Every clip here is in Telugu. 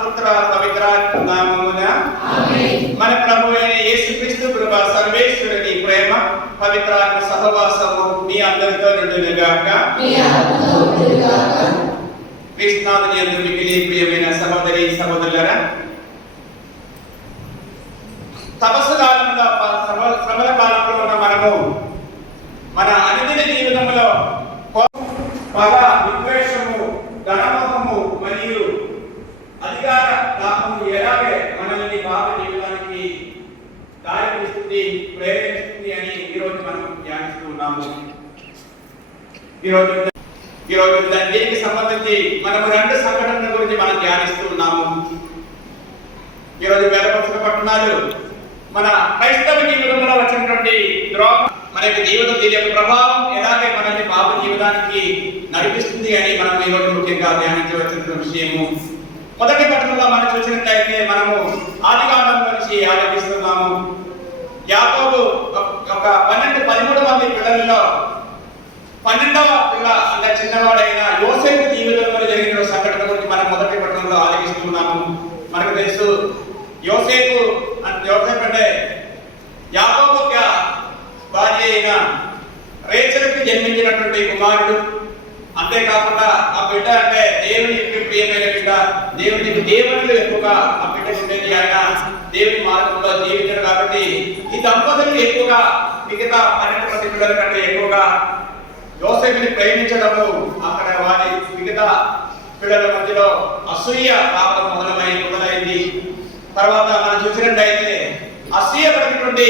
పుత్ర పవిత్ర నామమున మన ప్రభు అయిన యేసుక్రీస్తు కృప, సర్వేశ్వరుని ప్రేమ, పవిత్రాత్మ సహవాసము మీ అందరితో నిండునుగాక. క్రీస్తునాథుని యందు మిక్కిలి ప్రియమైన సహోదరి సహోదరులారా, తపస్సు కాలంలో, శ్రమల కాలంలో ఉన్న మనము మన అనుదిన జీవితంలో పగ, విద్వేషము, ధనమోహము మరియు అధికార దాహము ఎలాగే మనల్ని పాప జీవితానికి దారి తీస్తుంది, ప్రేరేపిస్తుంది అని ఈరోజు మనం ధ్యానిస్తూ ఉన్నాము. ఈరోజు దీనికి సంబంధించి మనము 2 సంఘటనల గురించి మనం ధ్యానిస్తూ ఉన్నాము. ఈరోజు వేదపుస్తక పట్టణాలు మన క్రైస్తవ జీవితంలో వచ్చినటువంటి ద్రోహం, మన యొక్క జీవితం, దీని యొక్క ప్రభావం ఎలాగే మనల్ని పాప జీవితానికి నడిపిస్తుంది అని మనం ఈరోజు ముఖ్యంగా ధ్యానించవలసిన విషయము. మొదటి పట్టణంలో మనం చూసినట్లయితే మనము ఆదికాండం నుంచి ఆలోచిస్తున్నాము. యాకోబు ఒక 13 మంది పిల్లలలో 12వ పిల్ల అంటే చిన్నవాడైన యోసేపు జీవితంలో జరిగిన సంఘటన గురించి మనం మొదటి పట్టణంలో ఆలోచిస్తున్నాము. మనకు తెలుసు, యోసేపు అంటే యాకోబు యొక్క భార్య అయిన రేచలుకి జన్మించినటువంటి కుమారుడు. అంతేకాకుండా ఆ బిడ్డ అంటే దేవునికి ప్రియమైన బిడ్డ, దేవునికి ఎక్కువగా ఆ బిడ్డ ఉండేది. ఆయన దేవుని మార్గంలో జీవించాడు కాబట్టి ఈ దంపతులు ఎక్కువగా మిగతా 12 మంది పిల్లల కంటే ఎక్కువగా యోసేపుని ప్రేమించడము అక్కడ వారి మిగతా పిల్లల మధ్యలో అసూయ రావడం మొదలైంది. తర్వాత మనం చూసినట్టయితే అసూయ పడినటువంటి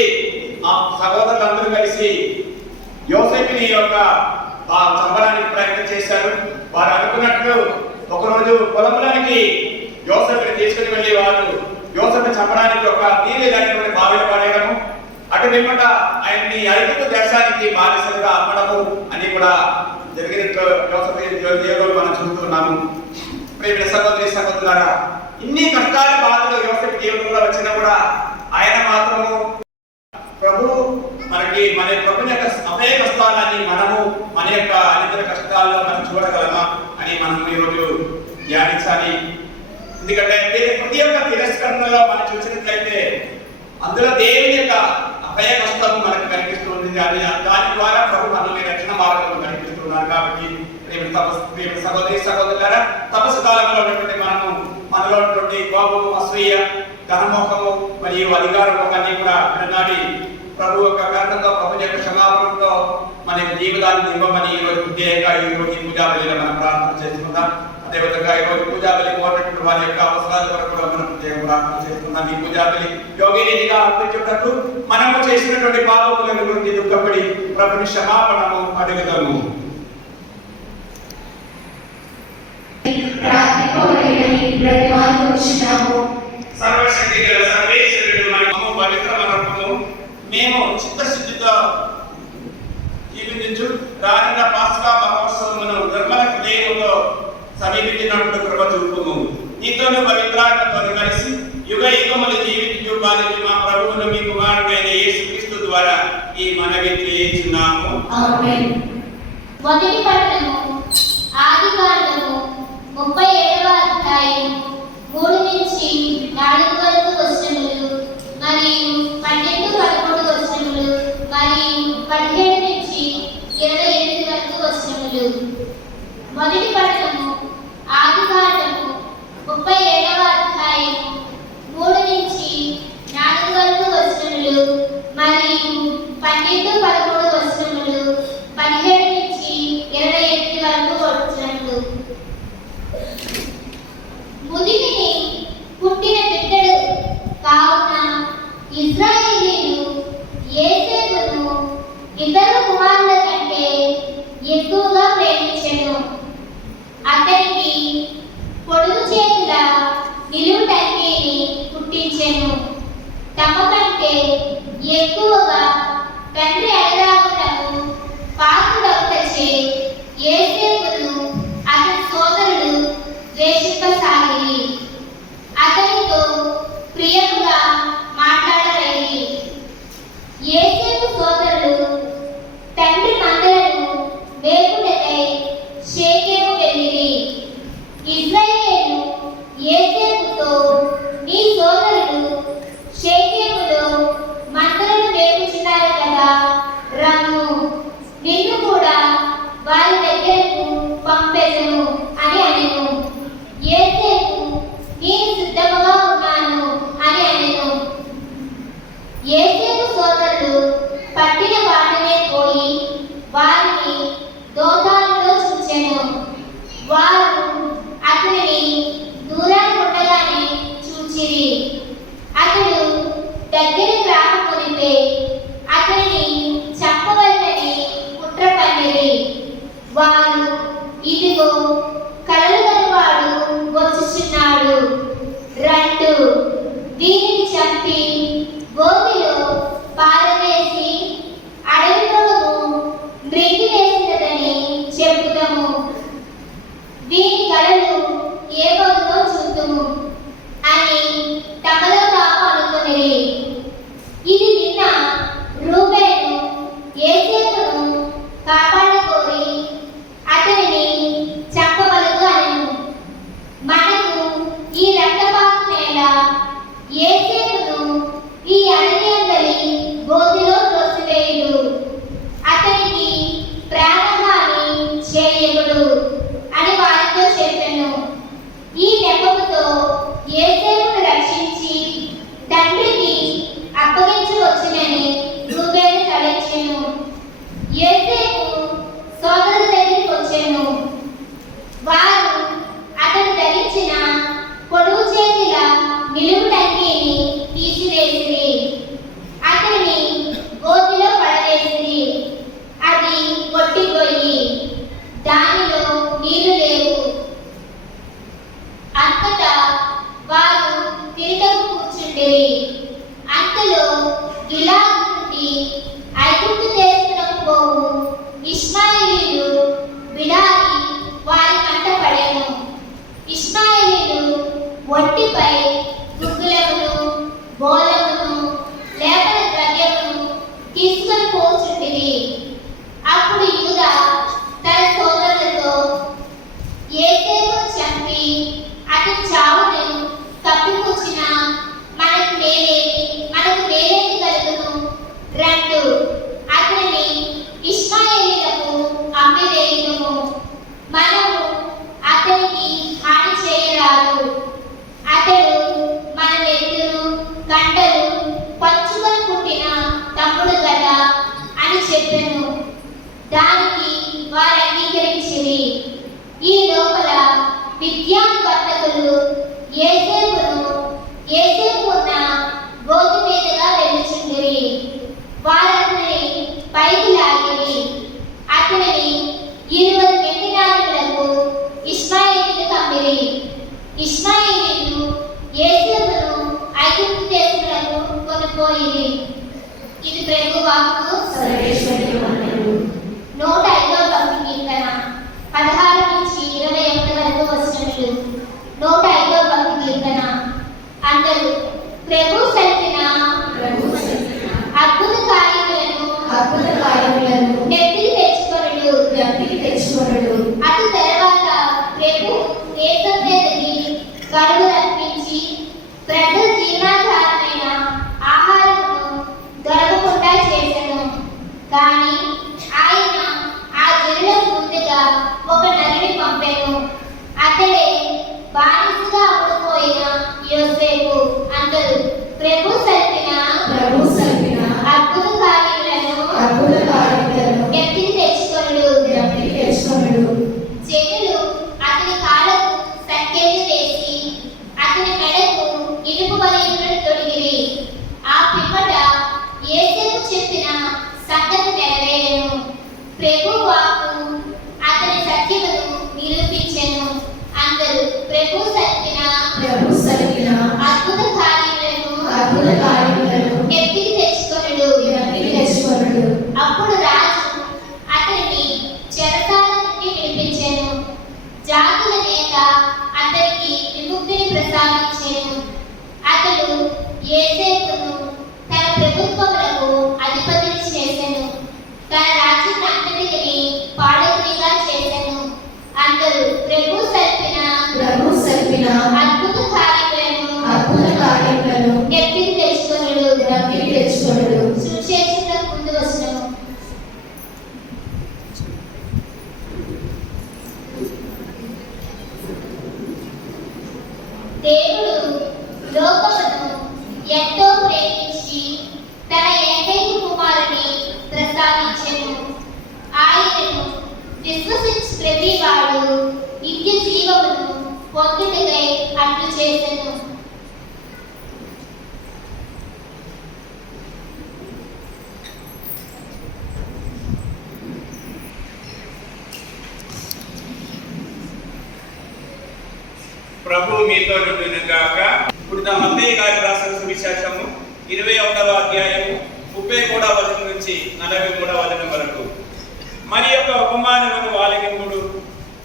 ఆ సహోదరులందరూ కలిసి యోసేపుని యొక్క చంపడానికి ప్రయత్నం చేశారు. వారు అనుకున్నట్లు ఒకరోజు పొలంలోనికి యోసేపుని తీసుకుని వెళ్ళి వారు యోసేపుని చంపడానికి ఒక తీరేదానికి బావిలో పడేయడము, అటు వెంబట ఆయన్ని ఐగుప్తు దేశానికి బానిసలుగా అమ్మడము అని కూడా జరిగినట్లు యోసేపు మనం చూస్తున్నాము. ప్రియమైన సహోదరి సహోదరులారా, ఇన్ని కష్టాలు బాధలు యోసేపు జీవితంలో వచ్చినా కూడా ఆయన మాత్రము మన ప్రభుని యొక్క అభయ కష్టాలని మనము మన యొక్క అనితర కష్టాల్లో మనం చూడగలమా అని మనం ఈరోజు ధ్యానించాలి. ఎందుకంటే ప్రతి ఒక్క తిరస్కరణలో మనం చూసినట్లయితే అందులో దేవుని యొక్క అభయ కష్టం మనకు కనిపిస్తుంది. దాని ద్వారా ప్రభు మనల్ని రక్షణ మార్గం కనిపిస్తున్నారు. కాబట్టి సహోదరి సహోదరులారా, తపస్సు కాలంలో ఉన్నటువంటి మనలో ఉన్నటువంటి కోపము, అసూయ, ధనమోహము మరియు అధికారమోహాన్ని కూడా విడనాడి ప్రభు యొక్క కారణంతో, ప్రభు యొక్క క్షమాపణతో మన యొక్క జీవితాన్ని నింపమని ఈరోజు ఉద్దేశంగా ఈరోజు పూజా బలిలో మనం ప్రార్థన చేసుకుందాం. అదేవిధంగా ఈరోజు పూజా బలి కోరినటువంటి వారి యొక్క అవసరాల కొరకు కూడా మనం ప్రార్థన చేసుకుందాం. ఈ పూజా బలి యోగినీతిగా అర్పించుటకు మనము చేసినటువంటి పాపముల గురించి దుఃఖపడి ప్రభుని క్షమాపణము అడుగుదాము. సర్వశక్తి గల సర్వేశ్వరుడు మనము పవిత్ర మనము మేము చిత్తశుద్ధితో జీవించు రానున్న పాస్కా మహోత్సవమును నిర్మల హృదయముతో సమీపించినప్పుడు కృప చూపుము. నీతోను పవిత్రాత్మతో కలిసి యుగ యుగములు జీవించు పాలించు మా ప్రభువును మీ కుమారుడైన యేసుక్రీస్తు ద్వారా ఈ మనవి తెలియజేస్తున్నాము. ఆమేన్. మొదటి పట్టణము ఆదికాండము 37వ అధ్యాయం 3 నుంచి 4 వరకు వచనములు మరియు 12, 13 వచనములు మరియు 17 నుంచి 28 వరకు వచనములు. మొదటి పట్టణము ఆదికాండము 37వ అధ్యాయం 3 నుంచి 4 వరకు వచనములు మరియు 12, 13 వచనములు 17 నుంచి 28 వరకు వచనములు. ముదిమిని పుట్టిన బిడ్డడు కావున ఇశ్రాయేలీయులు యోసేపును ఇతర కుమారుల కంటే ఎక్కువగా ప్రేమించెను. అతనికి పొడుగు చేతుల నిలువుటంగిని పుట్టించెను. తమ కంటే ఎక్కువగా తండ్రి అలరామునకు పాత్రుడొక్కచే యోసేపును అతని సోదరులు ద్వేషింపసాగిరి. అతనితో ప్రియముగా మాట్లాడలేని చెప్పినట్లు వీరిని చంపి గోతిలో పారవేసి అడవి మృగము మృంగివేసినదని చెప్పుతాము. వీరి కళలు ఏ బదులో చూద్దుము అని తమలో తాము అనుకునేది. ఇది విన్న రూబేను యోసేపును కాపాడుకోరి అతనిని చంపవలదు అనెను. మనకు ఈ రక్తపాతం ఎలా? యోసేపును ఈ అడవి అందరి గోతిలో త్రోసివేయుడు, అతనికి ప్రాణహాని చేయకుడు అని వారితో చెప్పెను. ఈ నెపముతో యోసేపును రక్షించి తండ్రికి అప్పగించవచ్చునని రూబేను తలచెను. యోసేపు సోదరుల దగ్గరికి వచ్చెను. వారు అతడు ధరించిన పొడుగు చేతుల నిలువుటంగీని తీసివేసిరి. అతన్ని గోతిలో పడవేసిరి. అది కొట్టిపోయి దానిలో నీళ్లు లేవు. అంతటా వారు తిరిగకు కూర్చుండిరి. అంతలో గిలాదు నుండి ఐగుప్తు దేశమునకు పోవు ఇష్మాయేలీయులు విడారి వారి కంట పడెను. ఇష్మాయేలీయులు ఒంటిపై గుగ్గులమును బోలమును లేపన ద్రవ్యమును తీసుకొని పోచుండిరి. అప్పుడు యూదా తన సోదరులతో, యోసేపును చంపి అతని చావును కప్పిపుచ్చిన మనకు మేలేమి కలుగును? రండు, అతనిని ఇష్మాయేలీయులకు అమ్మివేయుదుము. మనము అతనికి హాని చేయరాదు. అతడు మన నెత్తురు కండలు పంచుకొని పుట్టిన తమ్ముడు కదా అని చెప్పెను. దానికి వారు అంగీకరించిరి. ఈ లోపల మిద్యాను వర్తకులు యోసేపు ఉన్న గోతి మీదుగా వెళ్ళుచుండిరి. వారు అతనిని పైకి లాగిరి. అతనిని 20 వెండి నాణెములకు ఇష్మాయేలీయులకు అమ్మిరి. ఇష్మాయేలీయులు యోసేపును ఐగుప్తు దేశమునకు కొనిపోయిరి. ఇది ప్రభు వాక్కు. సర్వేశ్వరుని వందనములు. 105వ భక్తి కీర్తన 16 నుంచి 21 వరకు వచనములు. 105వ భక్తి కీర్తన. అందరూ ప్రభు సల్పిన అద్భుత కార్యములను నెత్తికి తెచ్చుకొనుడు. అటు తర్వాత ప్రభు దేశం మీదకి కరువు రప్పించి ప్రజల జీవనాధారమైన ఆహారమును దొరకకుండా చేసెను. కానీ ఆయన ఆ జనులకు ముందుగా ఒక నరుని పంపెను. అతడే బానిసగా అమ్ముడుపోయిన యోసేపు. అందరూ ప్రభు సల్పిన అద్భుత కార్యములను నెత్తికి తెచ్చుకొనుడు. జనులు అతని కాళ్ళకు సంకెళ్ళు వేసి అతని మెడకు ఇనుప వలయములను తొడిగిరి. ఆ పిమ్మట యోసేపు చెప్పిన సంగతి నెరవేరెను. ప్రభు వాక్కు అతని సత్యమును నిరూపించెను. అందరూ ప్రభు సల్పిన అద్భుత కార్యములను నెత్తికి తెచ్చుకొనుడు. అప్పుడు రాజు అతనిని చెరసాల నుండి విడిపించెను. జాతుల నేత అతనికి విముక్తిని ప్రసాదించెను. అతడు యోసేపును తన ప్రభుత్వములకు అధిపతిని చేసెను. తన రాజ్యం అంతటిని పాలకునిగా చేసెను. అందరూ ప్రభు సల్పిన అద్భుత కార్యములను నెత్తికి తెచ్చుకొనుడు. సువిశేషములకు ముందు వచనము. దేవుడు లోకమును ఎంతో ప్రేమించి తన ఏకైక కుమారుని ప్రసాదించెను. ఆయనను విశ్వసించి ప్రతివాడు నిత్య జీవమును పొందుటకై అట్లు చేసెను. ప్రభు మీతో నుండును గాక. పుట్టిన మత్తయి గారి రాసిన సువిశేషము 21వ అధ్యాయము 33వ వచనం నుంచి 43వ వచనం వరకు. మరి యొక్క ఉపమానమును ఆలకింపుడు.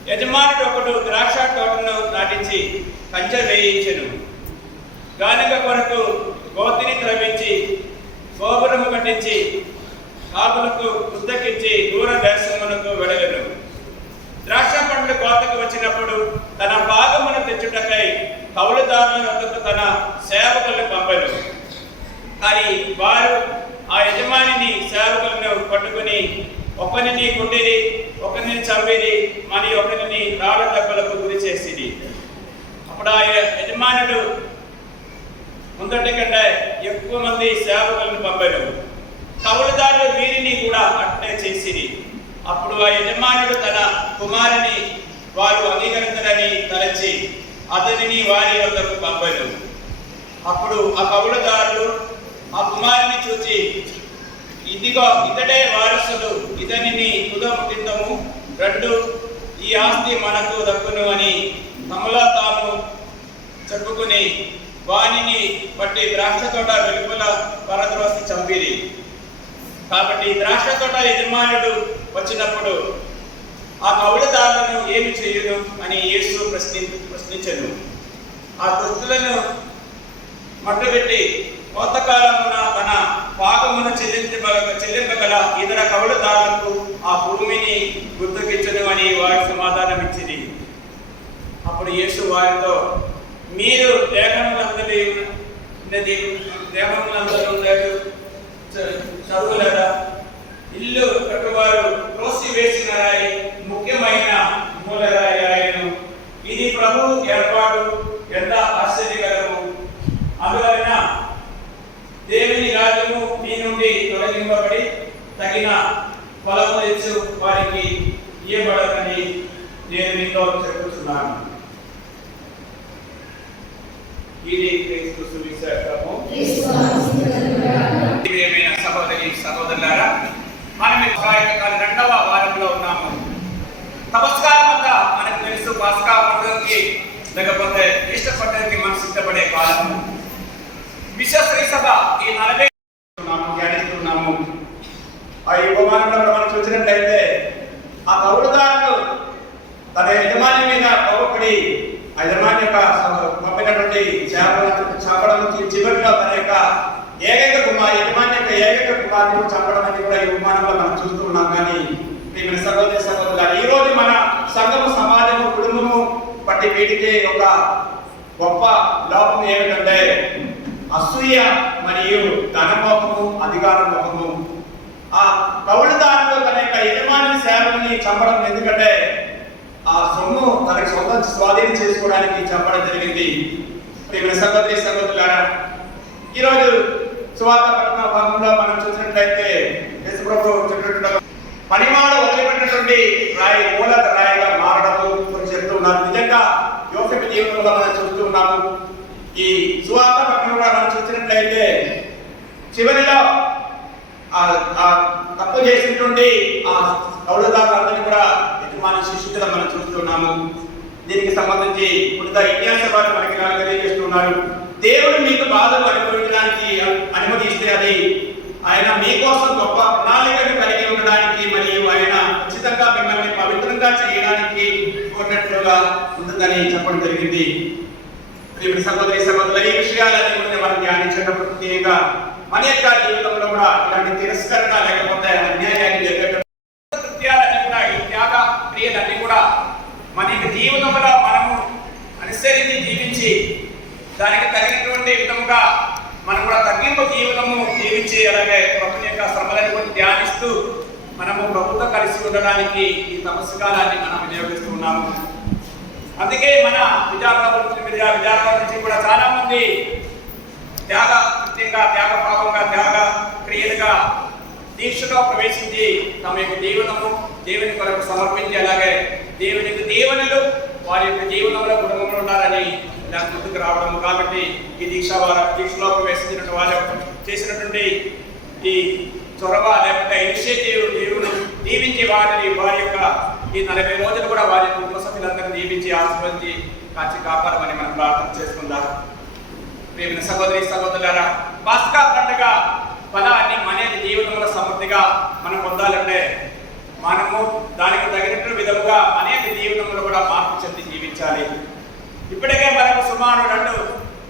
యజమానుడు ఒకడు ద్రాక్ష తోటను నాటించి కంచె వేయించెను. గానుగ కొరకు గోతిని త్రవ్వించి గోపురము కట్టించి కాపులకు పుస్తకించి దూర దేశమునకు వెడగను. ద్రాక్ష పండ్లు కోతకు వచ్చినప్పుడు తన భాగమును తెచ్చుటకై కౌలుదారుల వద్దకు తన సేవకులను పంపెను. కానీ వారు ఆ యజమానిని సేవకులను పట్టుకుని ఒకరిని కొట్టిరి, ఒకరిని చంపిరి, మరి ఒకరిని రాళ్ళ దెబ్బలకు గురి చేసిరి. అప్పుడు ఆ యజమానుడు ముందటి కంటే ఎక్కువ మంది సేవకులను పంపెను. కౌలుదారులు వీరిని కూడా అట్టే చేసిరి. అప్పుడు ఆ యజమానుడు తన కుమారుని వారు అంగీకరించరని తలచి అతనిని వారి వద్దకు పంపెను. అప్పుడు ఆ కౌలుదారులు ఆ కుమారుని చూచి, ఇదిగో ఇతడే వారసుడు, ఇతనిని తుదముటిందము, రెండు ఈ ఆస్తి మనకు దక్కును అని తమలో తాము చెప్పుకుని వానిని బట్టి ద్రాక్ష తోట వెలుపల పరద్రోసి చంపిరి. కాబట్టి ద్రాక్ష తోట యజమానుడు వచ్చినప్పుడు ఆ కౌలుదారులను ఏమి చేయును అని యేసు ప్రశ్నించెను. ఆ దుస్తులను మట్టుబెట్టి కోతకాలమున తన భాగమును చెల్లింపగల ఇతర కౌలుదారులకు ఆ భూమిని గుర్తుకిచ్చును అని వారి సమాధానం ఇచ్చింది. అప్పుడు యేసు వారితో, మీరు దేహములందరూ చదువులేదా? ఇల్లు కట్టువారు త్రోసి వేసిన రాయి ముఖ్యమైన మూలరాయి ఆయను. ఇది ప్రభు ఏర్పాటు, ఎంత ఆశ్చర్యకరము. అందువలన దేవుని రాజ్యము మీ నుండి తొలగింపబడి తగిన ఫలము తెచ్చు వారికి ఇయ్యబడదని నేను మీతో చెప్పుచున్నాను. ఇది క్రీస్తు సువిశేషము. ప్రియమైన సహోదరి సహోదరులారా, మనం రెండవ వారంలో ఉన్నాము. తపస్కారం అంతా మనకు తెలుసు. పాస్కా పండుగకి లేకపోతే ఈస్టర్ పండుగకి మనం సిద్ధపడే కాలము. విశ్వ శ్రీ సభ ఈ 40 ధ్యానిస్తున్నాము. ఆ ఉపమానంలో మనం చూసినట్లయితే ఆ కౌలుదారులు తన యజమాని మీద కోపపడి ఆ యజమాని యొక్క పంపినటువంటి చంపడం చివరిలో తన యొక్క యజమాని యొక్క ఏకైక కుమారుని చంపడం అనేది కూడా ఈ ఉపమానంలో మనం చూస్తూ ఉన్నాం. కానీ ప్రియమైన సహోదరి సహోదరులారా, ఈ రోజు మన సంఘము, సమాజము, కుటుంబము పట్టి వీటికి ఒక గొప్ప లోపం ఏమిటంటే అసూయ మరియు ధనమోహము, అధికార మోహము. ఆ కౌలుదారులు తన యొక్క యజమాని సేవకుని చంపడం ఎందుకంటే ఆ సొమ్ము తనకి సొంతం స్వాధీనం చేసుకోవడానికి చంపడం జరిగింది. ప్రియమైన సహోదరి సహోదరులారా, ఈరోజు సువార్త పట్టణ భాగంలో మనం చూసినట్లయితే యేసుప్రభు చెప్పినట్టు పనివాడు వదిలిపెట్టినటువంటి రాయి మూల రాయిగా మారడము గురించి చెప్తూ ఉన్నారు. నిజంగా యోసేపు జీవితంలో మనం చూస్తూ ఉన్నాము. ఈ సువార్త పట్టణంలో మనం చూసినట్లయితే చివరిలో తప్పు చేసినటువంటి ఆ కౌలుదారులందరినీ కూడా యజమాని శిష్యులుగా మనం చూస్తున్నాము. దీనికి సంబంధించి పునీత ఇతిహాస వారు మనకి తెలియజేస్తున్నారు. దేవుడు మీకు బాధలు అనుభవించడానికి అనుమతి ఇస్తే అది ఆయన మీకోసం గొప్ప ప్రణాళికను కలిగి ఉండడానికి మరియు ఆయన ఖచ్చితంగా మిమ్మల్ని పవిత్రంగా చేయడానికి కోరినట్లుగా ఉంటుందని చెప్పడం జరిగింది. సహోదరి సహోదరులు, ఈ విషయాలన్నీ కూడా మనం ధ్యానించేటప్పుడు ప్రత్యేకంగా మన యొక్క జీవితంలో కూడా ఇలాంటి తిరస్కరణ లేకపోతే అన్యాయాన్ని కృత్యాలన్నీ కూడా ఈ త్యాగ క్రియలన్నీ కూడా మన యొక్క జీవితంలో మనము అనుసరించి జీవించి దానికి తగినటువంటి విధముగా మనం కూడా తగ్గింపు జీవితము జీవించి అలాగే ప్రభుత్వ యొక్క శ్రమలను కూడా ధ్యానిస్తూ మనము ప్రభుత్వం కలిసి ఉండడానికి ఈ తపస్సు కాలాన్ని మనం వినియోగిస్తూ ఉన్నాము. అందుకే మన విద్యార్థుల నుంచి కూడా చాలా మంది త్యాగ కృత్యంగా, త్యాగ భావంగా, త్యాగ క్రియలుగా దీక్షలో ప్రవేశించి తమ యొక్క జీవనము దేవుని కొరకు సమర్పించి అలాగే దేవునికి దీవెనలు వారి యొక్క జీవనంలో కుటుంబంలో ఉన్నారని దాని ముందుకు రావడము. కాబట్టి ఈ దీక్షలో ప్రవేశించిన వారు చేసినటువంటి ఈ చొరవ లేకపోతే ఇనిషియేటివ్ దేవుడు దీవించి వారి యొక్క ఈ 40 రోజులు కూడా వారి కుటుంబ సభ్యులందరినీ దీవించి ఆశీర్వదించి కాచి కాపాడమని మనం ప్రార్థన చేసుకుందాం. ప్రియమైన సహోదరి సహోదరులారా, పాస్కా పండుగ ఫలాన్ని మన జీవితంలో సమృద్ధిగా మనం పొందాలంటే మనము దానికి తగినట్టు విధముగా అనేక జీవితంలో కూడా మార్పు చెంది జీవించాలి. ఇప్పటికే మనకు సుమారు 2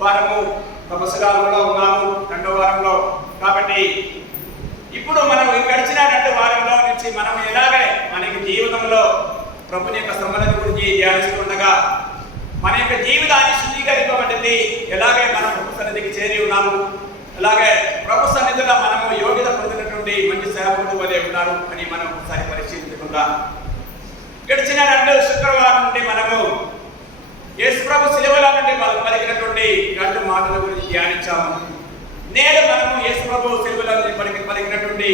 వారము తపస్సులో ఉన్నాము, 2వ వారంలో. కాబట్టి ఇప్పుడు మనం గడిచిన 2 వారంలో నుంచి మనం ఎలాగే మనకి జీవితంలో ప్రభుని యొక్క శ్రమల గురించి ధ్యానిస్తుండగా మన యొక్క జీవితాన్ని శుద్ధీకరింపబడింది, ఎలాగే మనం ప్రభు సన్నిధికి చేరి ఉన్నాము, అలాగే ప్రభు సన్నిధిలో మనము యోగ్యత పొందినటువంటి మంచి సేవకుడు వలె ఉన్నారు అని మనం ఒకసారి పరిశీలించుకుందాం. గడిచిన 2 శుక్రవారం నుండి మనము యేసు ప్రభు శిలువలో నుండి పలికినటువంటి 2 మాటల గురించి ధ్యానించాము. నేడు మనము యేసు ప్రభు శిలువలో నుండి పలికినటువంటి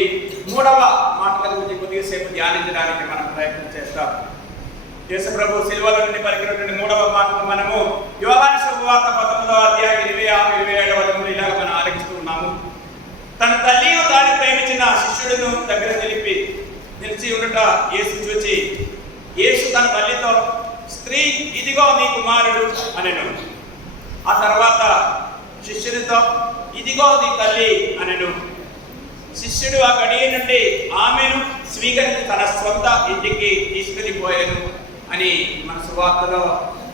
3వ మాటల గురించి కొద్దిసేపు ధ్యానించడానికి మనం ప్రయత్నం చేస్తాం. యేసు ప్రభు శిలువలో నుండి పలికినటువంటి 3వ మాటను మనము యోహాను సువార్త 19వ అధ్యాయం 26-27వ వచనంలో ఇలాగ మనం ఆలకిస్తూ ఉన్నాము. తన తల్లిని తాను ప్రేమించిన శిష్యుడును దగ్గర నిలిచి ఉండట యేసు చూచి యేసు తన తల్లితో, స్త్రీ, ఇదిగో నీ కుమారుడు అనెను. ఆ తర్వాత శిష్యునితో, ఇదిగో నీ తల్లి అనెను. శిష్యుడు ఆ గడియ నుండి ఆమెను స్వీకరించి తన స్వంత ఇంటికి తీసుకెళ్ళిపోయాను అని మన సువార్తలో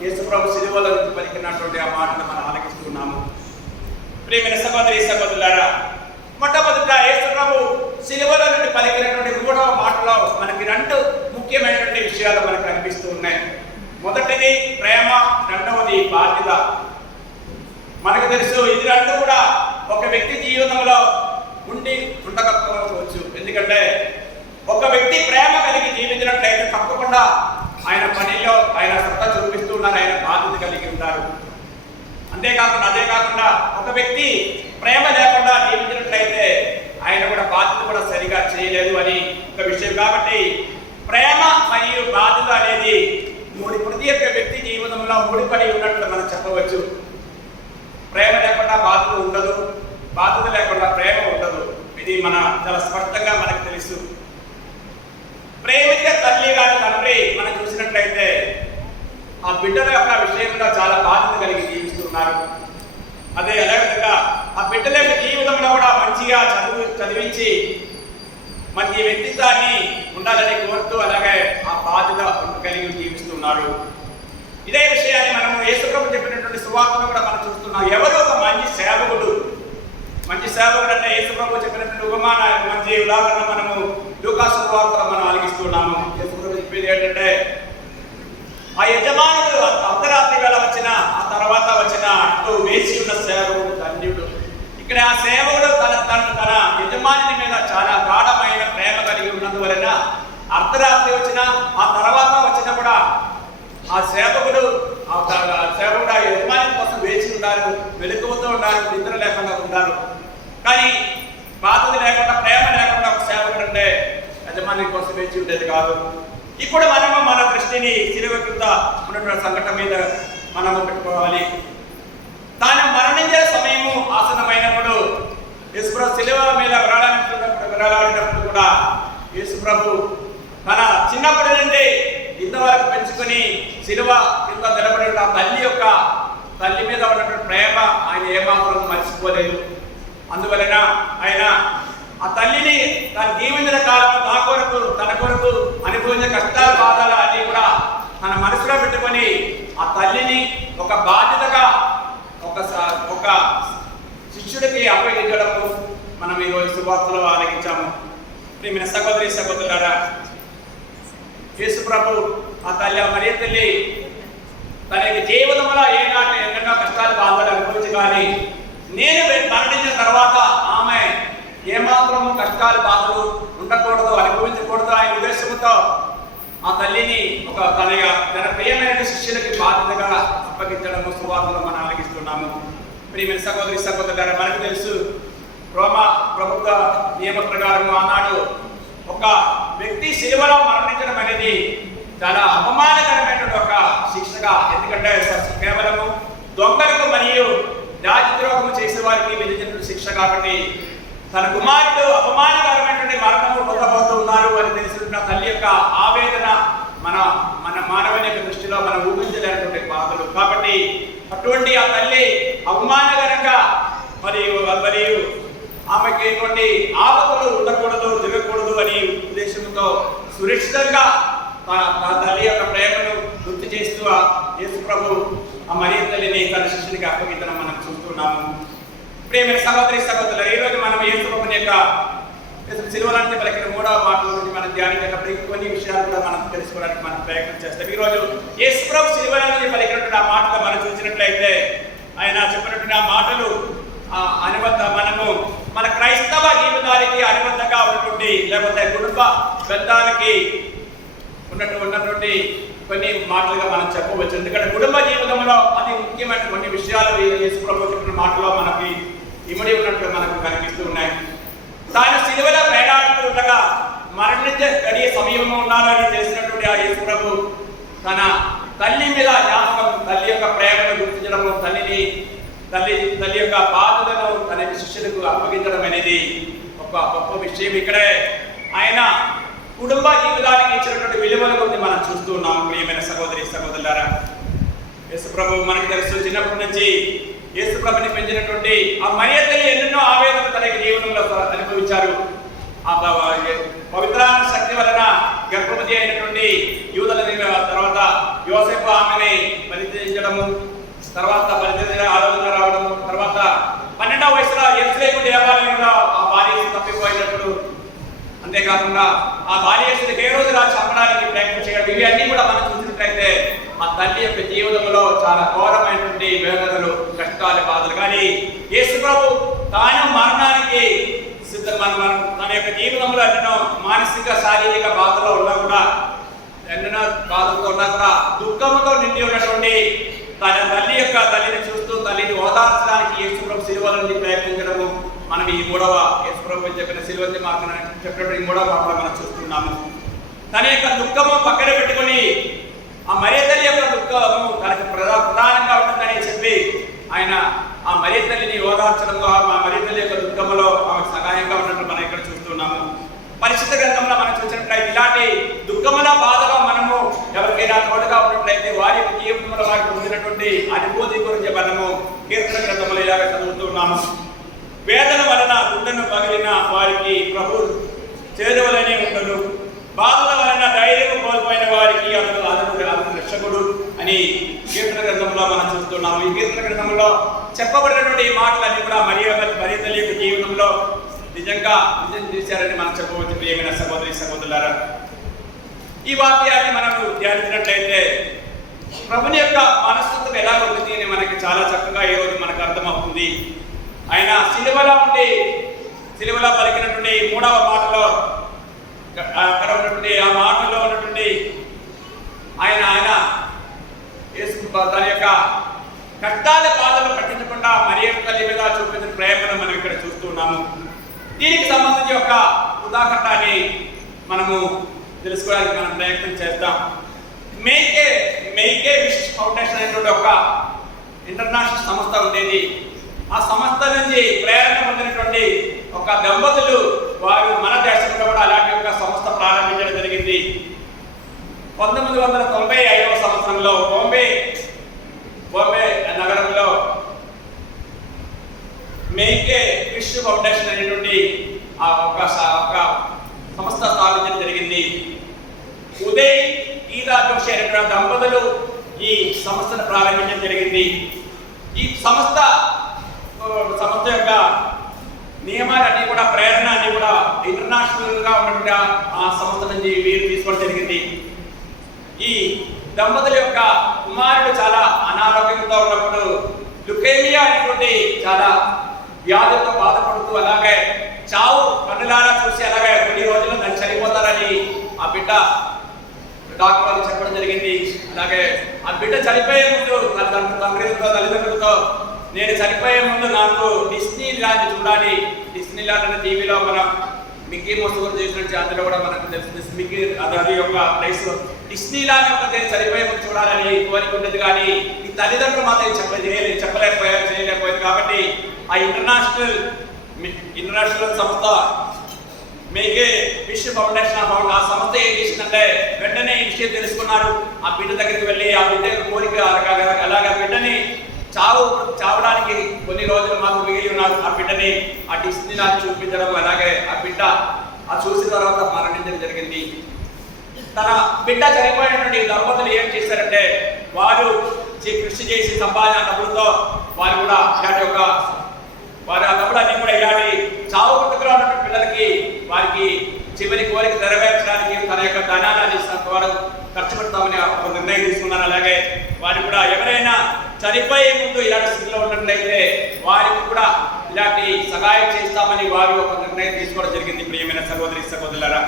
యేసు ప్రభు శిలువలో నుంచి పలికినటువంటి ఆ మాటను మనం ఆలకిస్తున్నాము. ప్రియమైన సహోదరి సహోదరులారా, మొట్టమొదట యేసు ప్రభు శిలువలో నుండి పలికినటువంటి 3వ మాటలో మనకి 2 ముఖ్యమైనటువంటి విషయాలు మనకు కనిపిస్తూ ఉన్నాయి. మొదటిది ప్రేమ, 2వది బాధ్యత. మనకు తెలుసు ఇది 2 కూడా ఒక వ్యక్తి జీవితంలో ఉండకపోవచ్చు. ఎందుకంటే ఒక వ్యక్తి ప్రేమ కలిగి జీవించినట్లయితే తప్పకుండా ఆయన పనిలో ఆయన శ్రద్ధ చూపిస్తూ ఉన్నారు, ఆయన బాధ్యత కలిగి ఉంటారు. అదే కాకుండా ఒక వ్యక్తి ప్రేమ లేకుండా జీవించినట్లయితే ఆయన కూడా బాధ్యత కూడా సరిగా చేయలేదు అని ఒక విషయం. కాబట్టి ప్రేమ మరియు బాధ్యత అనేది ప్రతి ఒక్క వ్యక్తి జీవితంలో ముడిపడి ఉన్నట్లు మనం చెప్పవచ్చు. ప్రేమ లేకుండా బాధ్యత ఉండదు, బాధ్యత లేకుండా ప్రేమ ఉండదు. ఇది చాలా స్పష్టంగా మనకు తెలుసు. ప్రేమిక తల్లి గారి తండ్రి మనం చూసినట్లయితే ఆ బిడ్డల యొక్క విషయంలో చాలా బాధ్యత కలిగి జీవిస్తున్నారు. అదే విధంగా ఆ బిడ్డల యొక్క జీవితంలో కూడా మంచిగా చదివించి మంచి వ్యక్తిత్వాన్ని ఉండాలని కోరుతూ అలాగే ఆ బాధ్యత కలిగి జీవిస్తున్నారు. ఇదే విషయాన్ని మనము యేసు ప్రభు చెప్పినటువంటి సువార్తను కూడా మనం చూస్తున్నాం. ఎవరు ఒక మంచి సేవకుడు అంటే యేసు ప్రభు చెప్పినటువంటి మంచి ఉదాహరణ మనము లూకాసు సువార్తలో మనం ఆలకిస్తున్నాము. యేసు ప్రభు చెప్పేది ఏంటంటే, ఆ యజమానుడు అర్ధరాత్రి వేళ వచ్చిన ఆ తర్వాత వచ్చిన అట్లు వేసి ఉన్న సేవకుడు ధన్యుడు. ఇక్కడ ఆ సేవకుడు తన యజమాని మీద చాలా గాఢమైన ప్రేమ కలిగి ఉన్నందువలన అర్ధరాత్రి వచ్చిన ఆ తర్వాత వచ్చిన కూడా ఆ సేవకుడు ఆ యజమాని కోసం వేచి ఉంటారు, వెలుగుతూ ఉంటారు, నిద్ర లేకుండా ఉంటారు. కానీ బాధ్యత లేకుండా ప్రేమ లేకుండా ఒక సేవకుడు అంటే యజమాని కోసం వేచి ఉండేది కాదు. ఇప్పుడు మనము మన దృష్టిని శిలువ క్రింద ఉన్నటువంటి సంఘటన మీద మనము పెట్టుకోవాలి. తాను మరణించే సమయము ఆసన్నమైనప్పుడు యేసుప్రభు శిలువ మీద వేలాడినప్పుడు కూడా యేసుప్రభు తన చిన్నప్పటి నుండి ఇంతవరకు పెంచుకొని శిలువ కింద నిలబడిన తల్లి మీద ఉన్నటువంటి ప్రేమ ఆయన ఏమాత్రం మర్చిపోలేదు. అందువలన ఆయన ఆ తల్లిని తన జీవించిన కాలం తన కొరకు అనుభవించిన కష్టాలు బాధలు అన్ని కూడా తన మనసులో పెట్టుకొని ఆ తల్లిని ఒక బాధ్యతగా ఒక శిష్యుడికి అప్పగించడము మనం ఈరోజు సువార్తలో ఆలకించాము. ప్రియమైన సహోదరి సహోదరులారా, యేసు ప్రభు ఆ మరియ తల్లి తన జీవితంలో ఏనాటి ఎన్నెన్నో కష్టాలు బాధలు అనుభవించి కానీ నేను మరణించిన తర్వాత ఆమె ఏమాత్రము కష్టాలు బాధలు ఉండకూడదు, అనుభవించకూడదు ఆయన ఉద్దేశంతో ఆ తల్లిని తన ప్రియమైన శిష్యులకి బాధ్యతగా అప్పగించడము సువార్తలో మనం ఆలకిస్తున్నాము. ప్రియమైన సహోదరి సహోదరులారా, మనకు తెలుసు రోమా ప్రభుత్వ నియమ ప్రకారం ఆనాడు ఒక వ్యక్తి శిలువలో మరణించడం అనేది చాలా అపమానకరమైనటువంటి ఒక శిక్షగా. ఎందుకంటే కేవలము దొంగలకు మరియు రాజద్రోహము చేసే వారికి విధించిన శిక్ష. కాబట్టి తన కుమారుడు అపమానకరమైనటువంటి మరణము పొందబోతూ ఉన్నారు అని తెలిసిన తల్లి యొక్క ఆవేదన మన మానవుని యొక్క దృష్టిలో మనం ఊహించలేనటువంటి బాధలు. కాబట్టి అటువంటి ఆ తల్లి అవమానకరంగా మరియు ఆమెకి ఎటువంటి ఆపదలు ఉండకూడదు, జరగకూడదు అని ఉద్దేశంతో సురక్షితంగా ఆ తల్లి యొక్క ప్రేమను గుర్తు చేస్తూ యేసు ప్రభు ఆ మరియ తల్లిని తన శిష్యునికి అప్పగించడం మనం చూస్తున్నాము. ప్రేమైన సహోదరి సహోదరులు, ఈ రోజు మనం యేసు ప్రభుని యొక్క సిలువలాంటి పలికిన 3వ మాట గురించి మనం ధ్యానించినప్పుడు కొన్ని విషయాలు కూడా మనం తెలుసుకోవడానికి మనం ప్రయత్నం చేస్తాం. ఈ రోజు యేసు ప్రభు సిలువలాంటి పలికినటువంటి ఆ మాటలు మనం చూసినట్లయితే ఆయన చెప్పినటువంటి ఆ మాటలు అనుబంధ మనము మన క్రైస్తవ జీవితానికి అనుబంధంగా ఉన్నటువంటి లేకపోతే కుటుంబ బంధానికి ఉన్నటువంటి కొన్ని మాటలుగా మనం చెప్పవచ్చు. ఎందుకంటే కుటుంబ జీవితంలో అతి ముఖ్యమైన కొన్ని విషయాలు యేసు ప్రభు చెప్పిన మాటలో మనకి ఇమిడి ఉన్నట్లు మనకు కనిపిస్తూ ఉన్నాయి. తాను సిలువలో వేలాడుతూ ఉండగా మరణించే గడియ సమయంలో ఉన్నారని చేసినటువంటి ఆ యేసు ప్రభు తన తల్లి మీద జ్ఞాపకం, తల్లి యొక్క ప్రేమను గుర్తించడము, తల్లి యొక్క బాధలను తన శిష్యులకు అప్పగించడం అనేది ఒక గొప్ప విషయం. ఇక్కడే ఆయన కుటుంబ జీవితానికి ఇచ్చినటువంటి విలువల గురించి మనం చూస్తూ ఉన్నాం. ప్రియమైన సహోదరి సహోదరులారా, యేసు ప్రభు మనకు తెలుసు, చిన్నప్పటి నుంచి యేసు ప్రభుని పెంచినటువంటి ఆ మరియ తల్లి ఎన్నెన్నో ఆవేదనలు తన జీవనంలో అనుభవించారు. ఆ పవిత్రాత్మ శక్తి వలన గర్భవతి అయినటువంటి యూదుల తర్వాత యోసేపు ఆమెని పరిచయించడము, తర్వాత పరిచయ ఆలోచన రావడము, తర్వాత 12వ వయసులో యెరూషలేము దేవాలయంలో ఆ బాల్యసు తప్పిపోయినప్పుడు, అంతేకాకుండా ఆ బాల్యసుని హేరోదు రాజు చంపడానికి ప్రయత్నం చేయడం, ఇవి అన్ని కూడా మనం చూసినట్లయితే ఆ తల్లి యొక్క జీవితంలో చాలా ఘోరమైనటువంటి వేదనలు, కష్టాలు, బాధలు. కానీ యేసు ప్రభు తాను మరణానికి తన యొక్క జీవితంలో ఎన్నో మానసిక శారీరక బాధలో ఉన్నా కూడా, ఎన్నెన్నో బాధలతో ఉన్నా కూడా దుఃఖంతో నిండి ఉన్నటువంటి తన తల్లిని చూస్తూ తల్లిని ఓదార్చడానికి యేసు ప్రభు సిలువ నుండి ప్రయత్నించడము మనం ఈ 3వ యేసు ప్రభు చెప్పిన సిలువ చెప్పినటువంటి 3వ పాఠంలో మనం చూస్తున్నాము. తన యొక్క దుఃఖము పక్కన పెట్టుకొని ఆ మరియ తల్లి యొక్క దుఃఖము తనకు ప్రధానంగా ఉంటుందని చెప్పి ఆయన ఆ మరియ తల్లిని ఓదార్చడంలో, ఆ మరియ తల్లి యొక్క దుఃఖంలో ఆమెకు సహాయంగా ఉన్నట్టు మనం ఇక్కడ చూస్తున్నాము. పరిశుద్ధ గ్రంథంలో మనం చూసినట్లయితే ఇలాంటి దుఃఖముల బాధలో మనము ఎవరికైనా తోడుగా ఉన్నట్లయితే వారి జీవితంలో వారికి పొందినటువంటి అనుభూతి గురించి మనము కీర్తన గ్రంథంలో ఇలాగ చదువుతున్నాము. వేదన వలన గుండెను పగిలిన వారికి ప్రభు చేరువలనే ఉండను, బాధల వలన ధైర్యం కోల్పోయిన వారికి అతను రక్షకుడు అని కీర్తన గ్రంథంలో మనం చూస్తున్నాము. ఈ కీర్తన గ్రంథంలో చెప్పబడినటువంటి ఈ మాటలన్నీ కూడా మరియ తల్లి యొక్క జీవితంలో నిజం చేశారని మనం చెప్పవచ్చు. ప్రియమైన సహోదరి సహోదరులారా, ఈ వాక్యాన్ని మనము ధ్యానించినట్లయితే ప్రభుని యొక్క మనస్తత్వం ఎలా ఉంటుంది అని మనకి చాలా చక్కగా ఈ రోజు మనకు అర్థమవుతుంది. ఆయన సిలువలో పలికినటువంటి 3వ మాటలో అక్కడ ఉన్నటువంటి ఆ మాటలో ఉన్నటువంటి ఆయన తన యొక్క కష్టాల బాధలు పట్టించకుండా మరియ తల్లి మీద చూపించిన ప్రేమను మనం ఇక్కడ చూస్తున్నాము. దీనికి సంబంధించి ఒక ఉదాహరణని మనము తెలుసుకోవడానికి మనం ప్రయత్నం చేస్తాం. మేకే విష్ ఫౌండేషన్ అనేటువంటి ఒక ఇంటర్నేషనల్ సంస్థ ఉండేది. ఆ సంస్థ నుంచి ప్రేరణ పొందినటువంటి ఒక దంపతులు వారు మన దేశంలో కూడా అలాంటి ఒక సంస్థ ప్రారంభించడం జరిగింది. 1995వ సంవత్సరంలో బాంబే నగరంలో మేకే విష్ ఫౌండేషన్ అనేటువంటి ఒక సంస్థ స్థాపించడం జరిగింది. ఉదయ్ గీతా జోషి అనేటువంటి దంపతులు ఈ సంస్థను ప్రారంభించడం జరిగింది. ఈ సంస్థ యొక్క నియమాలన్నీ కూడా, ప్రేరణ అన్ని కూడా ఇంటర్నేషనల్ గా ఉన్నటువంటి ఆ సంస్థ నుంచి వీరు తీసుకోవడం జరిగింది. ఈ దంపతుల యొక్క కుమారుడు చాలా అనారోగ్యంతో ఉన్నప్పుడు లుకేమియా అనేటువంటి చాలా వ్యాధులతో బాధపడుతూ, అలాగే చావు కన్నులారా చూసి అలాగే కొన్ని రోజుల్లో దాన్ని చనిపోతారని ఆ బిడ్డ డాక్టర్లు చెప్పడం జరిగింది. అలాగే ఆ బిడ్డ చనిపోయే ముందు తల్లిదండ్రులతో నేను చనిపోయే ముందు నాకు డిస్నీ ల్యాండ్ చూడాలి, డిస్నీ ల్యాండ్ అనే టీవీలో మనం మిక్కీ మౌస్ గురించి చూసినట్టు అందులో కూడా మనకు తెలుస్తుంది. మిక్కీ అది యొక్క ప్లేస్ డిస్నీ ల్యాండ్ యొక్క నేను చనిపోయే ముందు చూడాలని కోరిక ఉండేది. కానీ ఈ తల్లిదండ్రులు మాత్రం చేయలేకపోయింది. కాబట్టి ఆ ఇంటర్నేషనల్ సంస్థ మేకే విష్ ఫౌండేషన్ ఆ సంస్థ ఏం చేసిందంటే వెంటనే ఈ విషయం తెలుసుకున్నారు. ఆ బిడ్డ దగ్గరికి వెళ్ళి ఆ బిడ్డ కోరిక అలాగా బిడ్డని చావడానికి కొన్ని రోజులు మాకు మిగిలి ఉన్న ఆ బిడ్డని ఆ డిస్ని నాకు చూపించడం, అలాగే ఆ బిడ్డ ఆ చూసిన తర్వాత మరణించడం జరిగింది. తన బిడ్డ చనిపోయినటువంటి దంపతులు ఏం చేశారంటే వారు కృషి చేసి సంపాదన డబ్బులతో వారు కూడా ఇలాంటి వారు ఆ డబ్బులన్నీ కూడా ఇలాంటి చావు బ్రతుకులో ఉన్నటువంటి పిల్లలకి వారికి చివరి కోరిక నెరవేర్చడానికి తన యొక్క ధనాన్ని వారు ఖర్చు పెడతామని ఒక నిర్ణయం తీసుకున్నారు. అలాగే వారు కూడా ఎవరైనా చనిపోయే ముందు ఇలాంటి స్థితిలో ఉన్నట్లయితే వారికి కూడా ఇలాంటి సహాయం చేస్తామని వారు ఒక నిర్ణయం తీసుకోవడం జరిగింది. ప్రియమైన సహోదరి సహోదరులారా,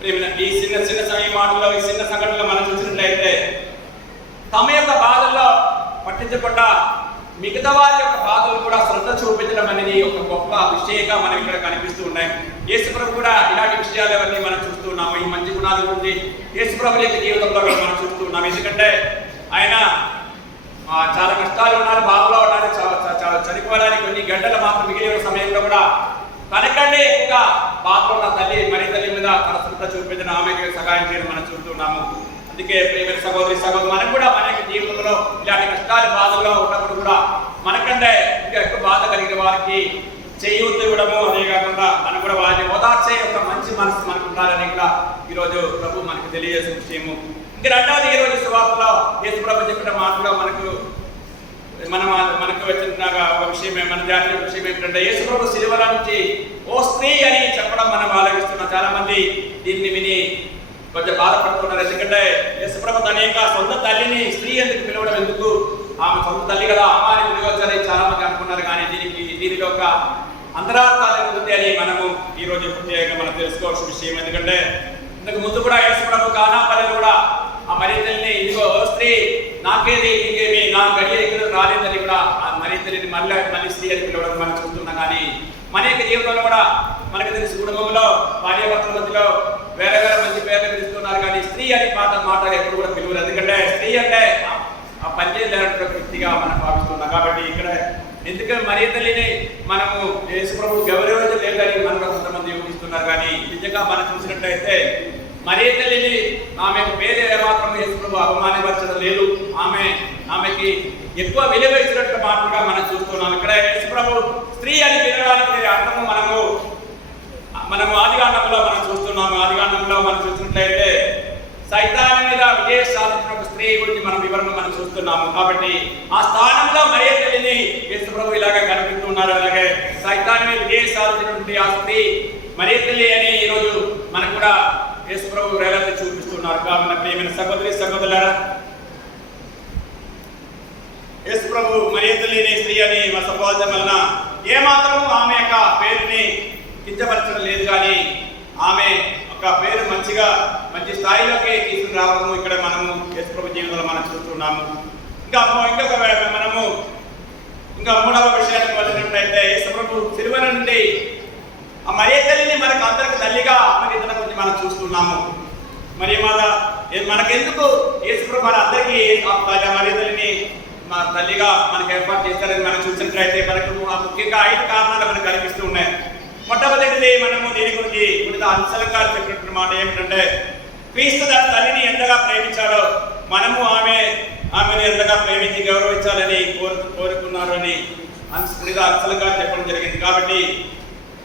ప్రియమైన ఈ చిన్న మాటల్లో ఈ చిన్న సంఘటనలో మనం చూసినట్లయితే తమ యొక్క బాధల్లో పట్టించకుండా మిగతా వారి యొక్క బాధలు కూడా శ్రద్ధ చూపించడం అనేది ఒక గొప్ప విషయంగా మనం ఇక్కడ కనిపిస్తూ ఉన్నాయి. యేసుప్రభు కూడా ఇలాంటి విషయాలన్నీ మనం చూస్తున్నాము. ఈ మంచి గుణాల గురించి యేసుప్రభు యొక్క జీవితంలో మనం చూస్తున్నాం. ఎందుకంటే ఆయన చాలా కష్టాలు ఉన్నారు, బాధలో ఉన్నారు, చనిపోవడానికి కొన్ని గంటలు మాత్రం మిగిలిన సమయంలో కూడా తనకంటే ఎక్కువగా బాధలో ఉన్న తల్లి మీద తన శ్రద్ధ చూపించిన ఆమెకి సహాయం చేయడం మనం చూస్తున్నాము. అందుకే ప్రియమైన సహోదరి మనకు కూడా మన యొక్క జీవితంలో ఇలాంటి కష్టాలు బాధల్లో ఉన్నప్పుడు కూడా మనకంటే ఇంకా ఎక్కువ బాధ కలిగిన వారికి చేయూత ఇవ్వడము, అదే కాకుండా మనం కూడా వారిని ఓదార్చే ఒక మంచి మనసు మనకు ఉండాలని కూడా ఈరోజు ప్రభు మనకు తెలియజేసే విషయము. ఇంకా రెండవది ఈరోజు సువార్తలో యేసు ప్రభు చెప్పిన మాటలో మనకు వచ్చిన ఒక విషయం మన ధ్యాన విషయం ఏమిటంటే యేసు ప్రభు సిలువల నుంచి ఓ స్త్రీ అని చెప్పడం మనం ఆలోచిస్తున్నాం. చాలా మంది దీన్ని విని కొంచెం బాధపడుతున్నారు. ఎందుకంటే యేసుప్రభు తన యొక్క సొంత తల్లిని స్త్రీ ఎందుకు పిలవడం, ఎందుకు ఆమె సొంత తల్లి కదా అమ్మాని పిలవచ్చని చాలా మంది అనుకున్నారు. కానీ దీనికి ఒక అంతరార్థాలు ఉంటుంది అని మనము ఈ రోజు ప్రత్యేకంగా మనం తెలుసుకోవాల్సిన విషయం. ఎందుకంటే ఇంతకు ముందు కూడా యేసుప్రభు కానా పల్లెలు కూడా ఆ మరియ తల్లిని ఇదిగో స్త్రీ నాకేది నీకేమి నా గడియ ఇక్కడ రాలేదని కూడా ఆ మరియ తల్లిని మళ్ళీ స్త్రీ అని పిలవడం మనం చూస్తున్నాం. కానీ మన యొక్క జీవితంలో కూడా మనకు తెలిసి కుటుంబంలో భార్యాభర్తల మధ్యలో వేరే మంచి పేర్లు పిలుస్తున్నారు, కానీ స్త్రీ అని మాట ఎప్పుడు కూడా పిలువరు. ఎందుకంటే స్త్రీ అంటే ఆ పనిచేయలేనటువంటి వ్యక్తిగా మనం భావిస్తున్నాం. కాబట్టి ఇక్కడ ఎందుకంటే మరియ తల్లిని మనము యేసుప్రభు గౌరవం లేదని మనలో కొంతమంది యోగిస్తున్నారు. కానీ నిజంగా మనం చూసినట్లయితే మరియ తల్లిని ఆమె పేరు ఏమాత్రం యేసుప్రభు అవమానపరచడం లేదు. ఆమెకి ఎక్కువ విలువ ఇచ్చినట్టు మాటగా మనం చూస్తున్నాం. ఇక్కడ యేసుప్రభు స్త్రీ అని పిలవడానికి అర్థము మనము ఆదికాండంలో మనం చూస్తున్నాము. ఆదికాండంలో మనం చూసినట్లయితే సైతాను మీద విజయ సాధించిన ఒక స్త్రీ గురించి మనం వివరణ మనం చూస్తున్నాము. కాబట్టి ఆ స్థానంలో మరియ తల్లిని యేసుప్రభు ఇలాగా కనిపిస్తున్నారు. అలాగే సైతాను మీద విజయ సాధించినటువంటి ఆ స్త్రీ మరియ తల్లి అని ఈరోజు మనకు కూడా యేసుప్రభు రేలంతా చూపిస్తున్నారు. కాబట్టి ప్రియమైన సహోదరి సహోదరులారా, యేసుప్రభు మరియ తల్లిని స్త్రీ అని సంబోధించడం వలన ఏమాత్రము ఆమె యొక్క పేరుని కించపరచడం లేదు. కానీ ఆమె ఒక పేరు మంచి స్థాయిలోకి తీసుకుని రావడము ఇక్కడ మనము యేసుప్రభు జీవితంలో మనం చూస్తున్నాము. ఇంకా మూడవ విషయానికి వచ్చినట్లయితే యేసుప్రభు సిలువ నుండి ఆ మరియ తల్లిని మనకు అందరికి తల్లిగా అప్పగించడం గురించి మనం చూస్తున్నాము. మరియ మాత మనకెందుకు యేసుప్రభు అందరికీ మరియ తల్లిని మన తల్లిగా మనకు ఏర్పాటు చేస్తారని మనం చూసినట్లయితే మనకు ముఖ్యంగా 5 కారణాలు మనకు కనిపిస్తూ ఉన్నాయి. మొట్టమొదటిది మనము దీని గురించి కొన్ని అంశాలుగా చెప్పినటువంటి మాట ఏమిటంటే క్రీస్తు తన తల్లిని ఎంతగా ప్రేమించాడో మనము ఆమెను ఎంతగా ప్రేమించి గౌరవించాలని కోరుకున్నారు అని కొన్ని అంశాలుగా చెప్పడం జరిగింది. కాబట్టి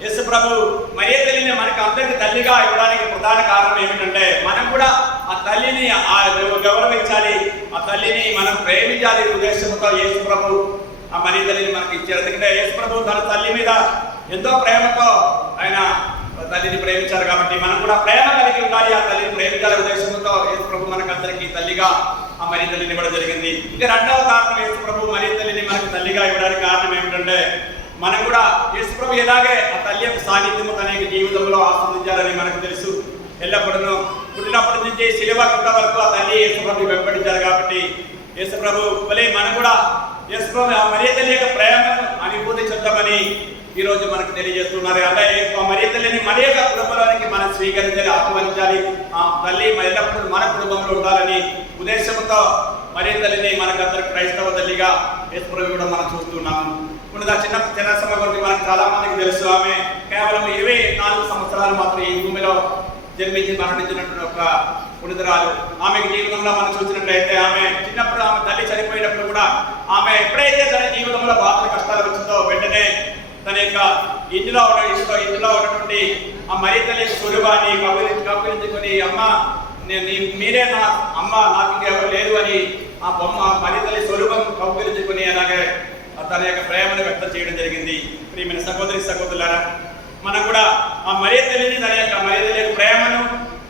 యేసు ప్రభు మరియ తల్లిని మనకు అందరికి తల్లిగా ఇవ్వడానికి ప్రధాన కారణం ఏమిటంటే మనం కూడా ఆ తల్లిని గౌరవించాలి, ఆ తల్లిని మనం ప్రేమించాలి ఉద్దేశంతో యేసు ప్రభు ఆ మరియ తల్లిని మనకి ఇచ్చారు. ఎందుకంటే యేసు ప్రభు తన తల్లి మీద ఎంతో ప్రేమతో ఆయన తల్లిని ప్రేమించారు. కాబట్టి మనం కూడా ప్రేమ కలిగి ఉండాలి, ఆ తల్లిని ప్రేమించాలి ఉద్దేశంతో యేసు ప్రభు మనకు అందరికీ తల్లిగా ఆ మరియ తల్లిని ఇవ్వడం జరిగింది. ఇంకా రెండవ కారణం యేసు ప్రభు మరియ తల్లిని మనకు తల్లిగా ఇవ్వడానికి కారణం ఏమిటంటే మనం కూడా యేసు ప్రభు ఎలాగే ఆ తల్లి యొక్క సాన్నిధ్యము తన యొక్క జీవితంలో ఆస్వాదించాలని మనకు తెలుసు. ఎల్లప్పుడూ పుట్టినప్పటి నుంచి శిలువ కింద వరకు ఆ తల్లి యేసు ప్రభు వెంబడించారు. కాబట్టి యేసు ప్రభు వలె మనం కూడా యేసు ప్రభు ఆ మరియ తల్లి యొక్క ప్రేమను అనుభూతి చెందామని ఈ రోజు మనకు తెలియజేస్తున్నారు. అలాగే మరియ తల్లిని మన యొక్క కుటుంబంలోనికి మనం స్వీకరించాలి, ఆహ్వానించాలి. ఆ తల్లి ఎల్లప్పుడూ మన కుటుంబంలో ఉండాలని ఉద్దేశంతో మరియ తల్లిని మనకందరికి క్రైస్తవ తల్లిగా యేసు ప్రభు కూడా మనం చూస్తున్నాము. చిన్న సభ గురించి మనకు చాలా మందికి తెలుసు. ఆమె కేవలం 24 సంవత్సరాలు మాత్రం ఈ భూమిలో జన్మించి మరణించినటువంటి ఒక పునితురాలు. ఆమెకి జీవితంలో మనం చూసినట్లయితే ఆమె చిన్నప్పుడు ఆమె తల్లి చనిపోయినప్పుడు కూడా ఆమె ఎప్పుడైతే తన జీవితంలో బాధలు కష్టాలు వచ్చిందో వెంటనే తన యొక్క ఇందులో ఉన్నటువంటి ఆ మరి తల్లి స్వరూపాన్ని కౌగిలించుకొని, అమ్మ మీరే నా అమ్మ, నాకు ఇంకెవరు లేదు అని ఆ బొమ్మ మరి తల్లి స్వరూపం కౌగిలించుకొని అలాగే తన యొక్క ప్రేమను వ్యక్తం చేయడం జరిగింది. ప్రియమైన సహోదరులారా, మనం కూడా ఆ మరి తల్లిని తన తల్లి యొక్క ప్రేమను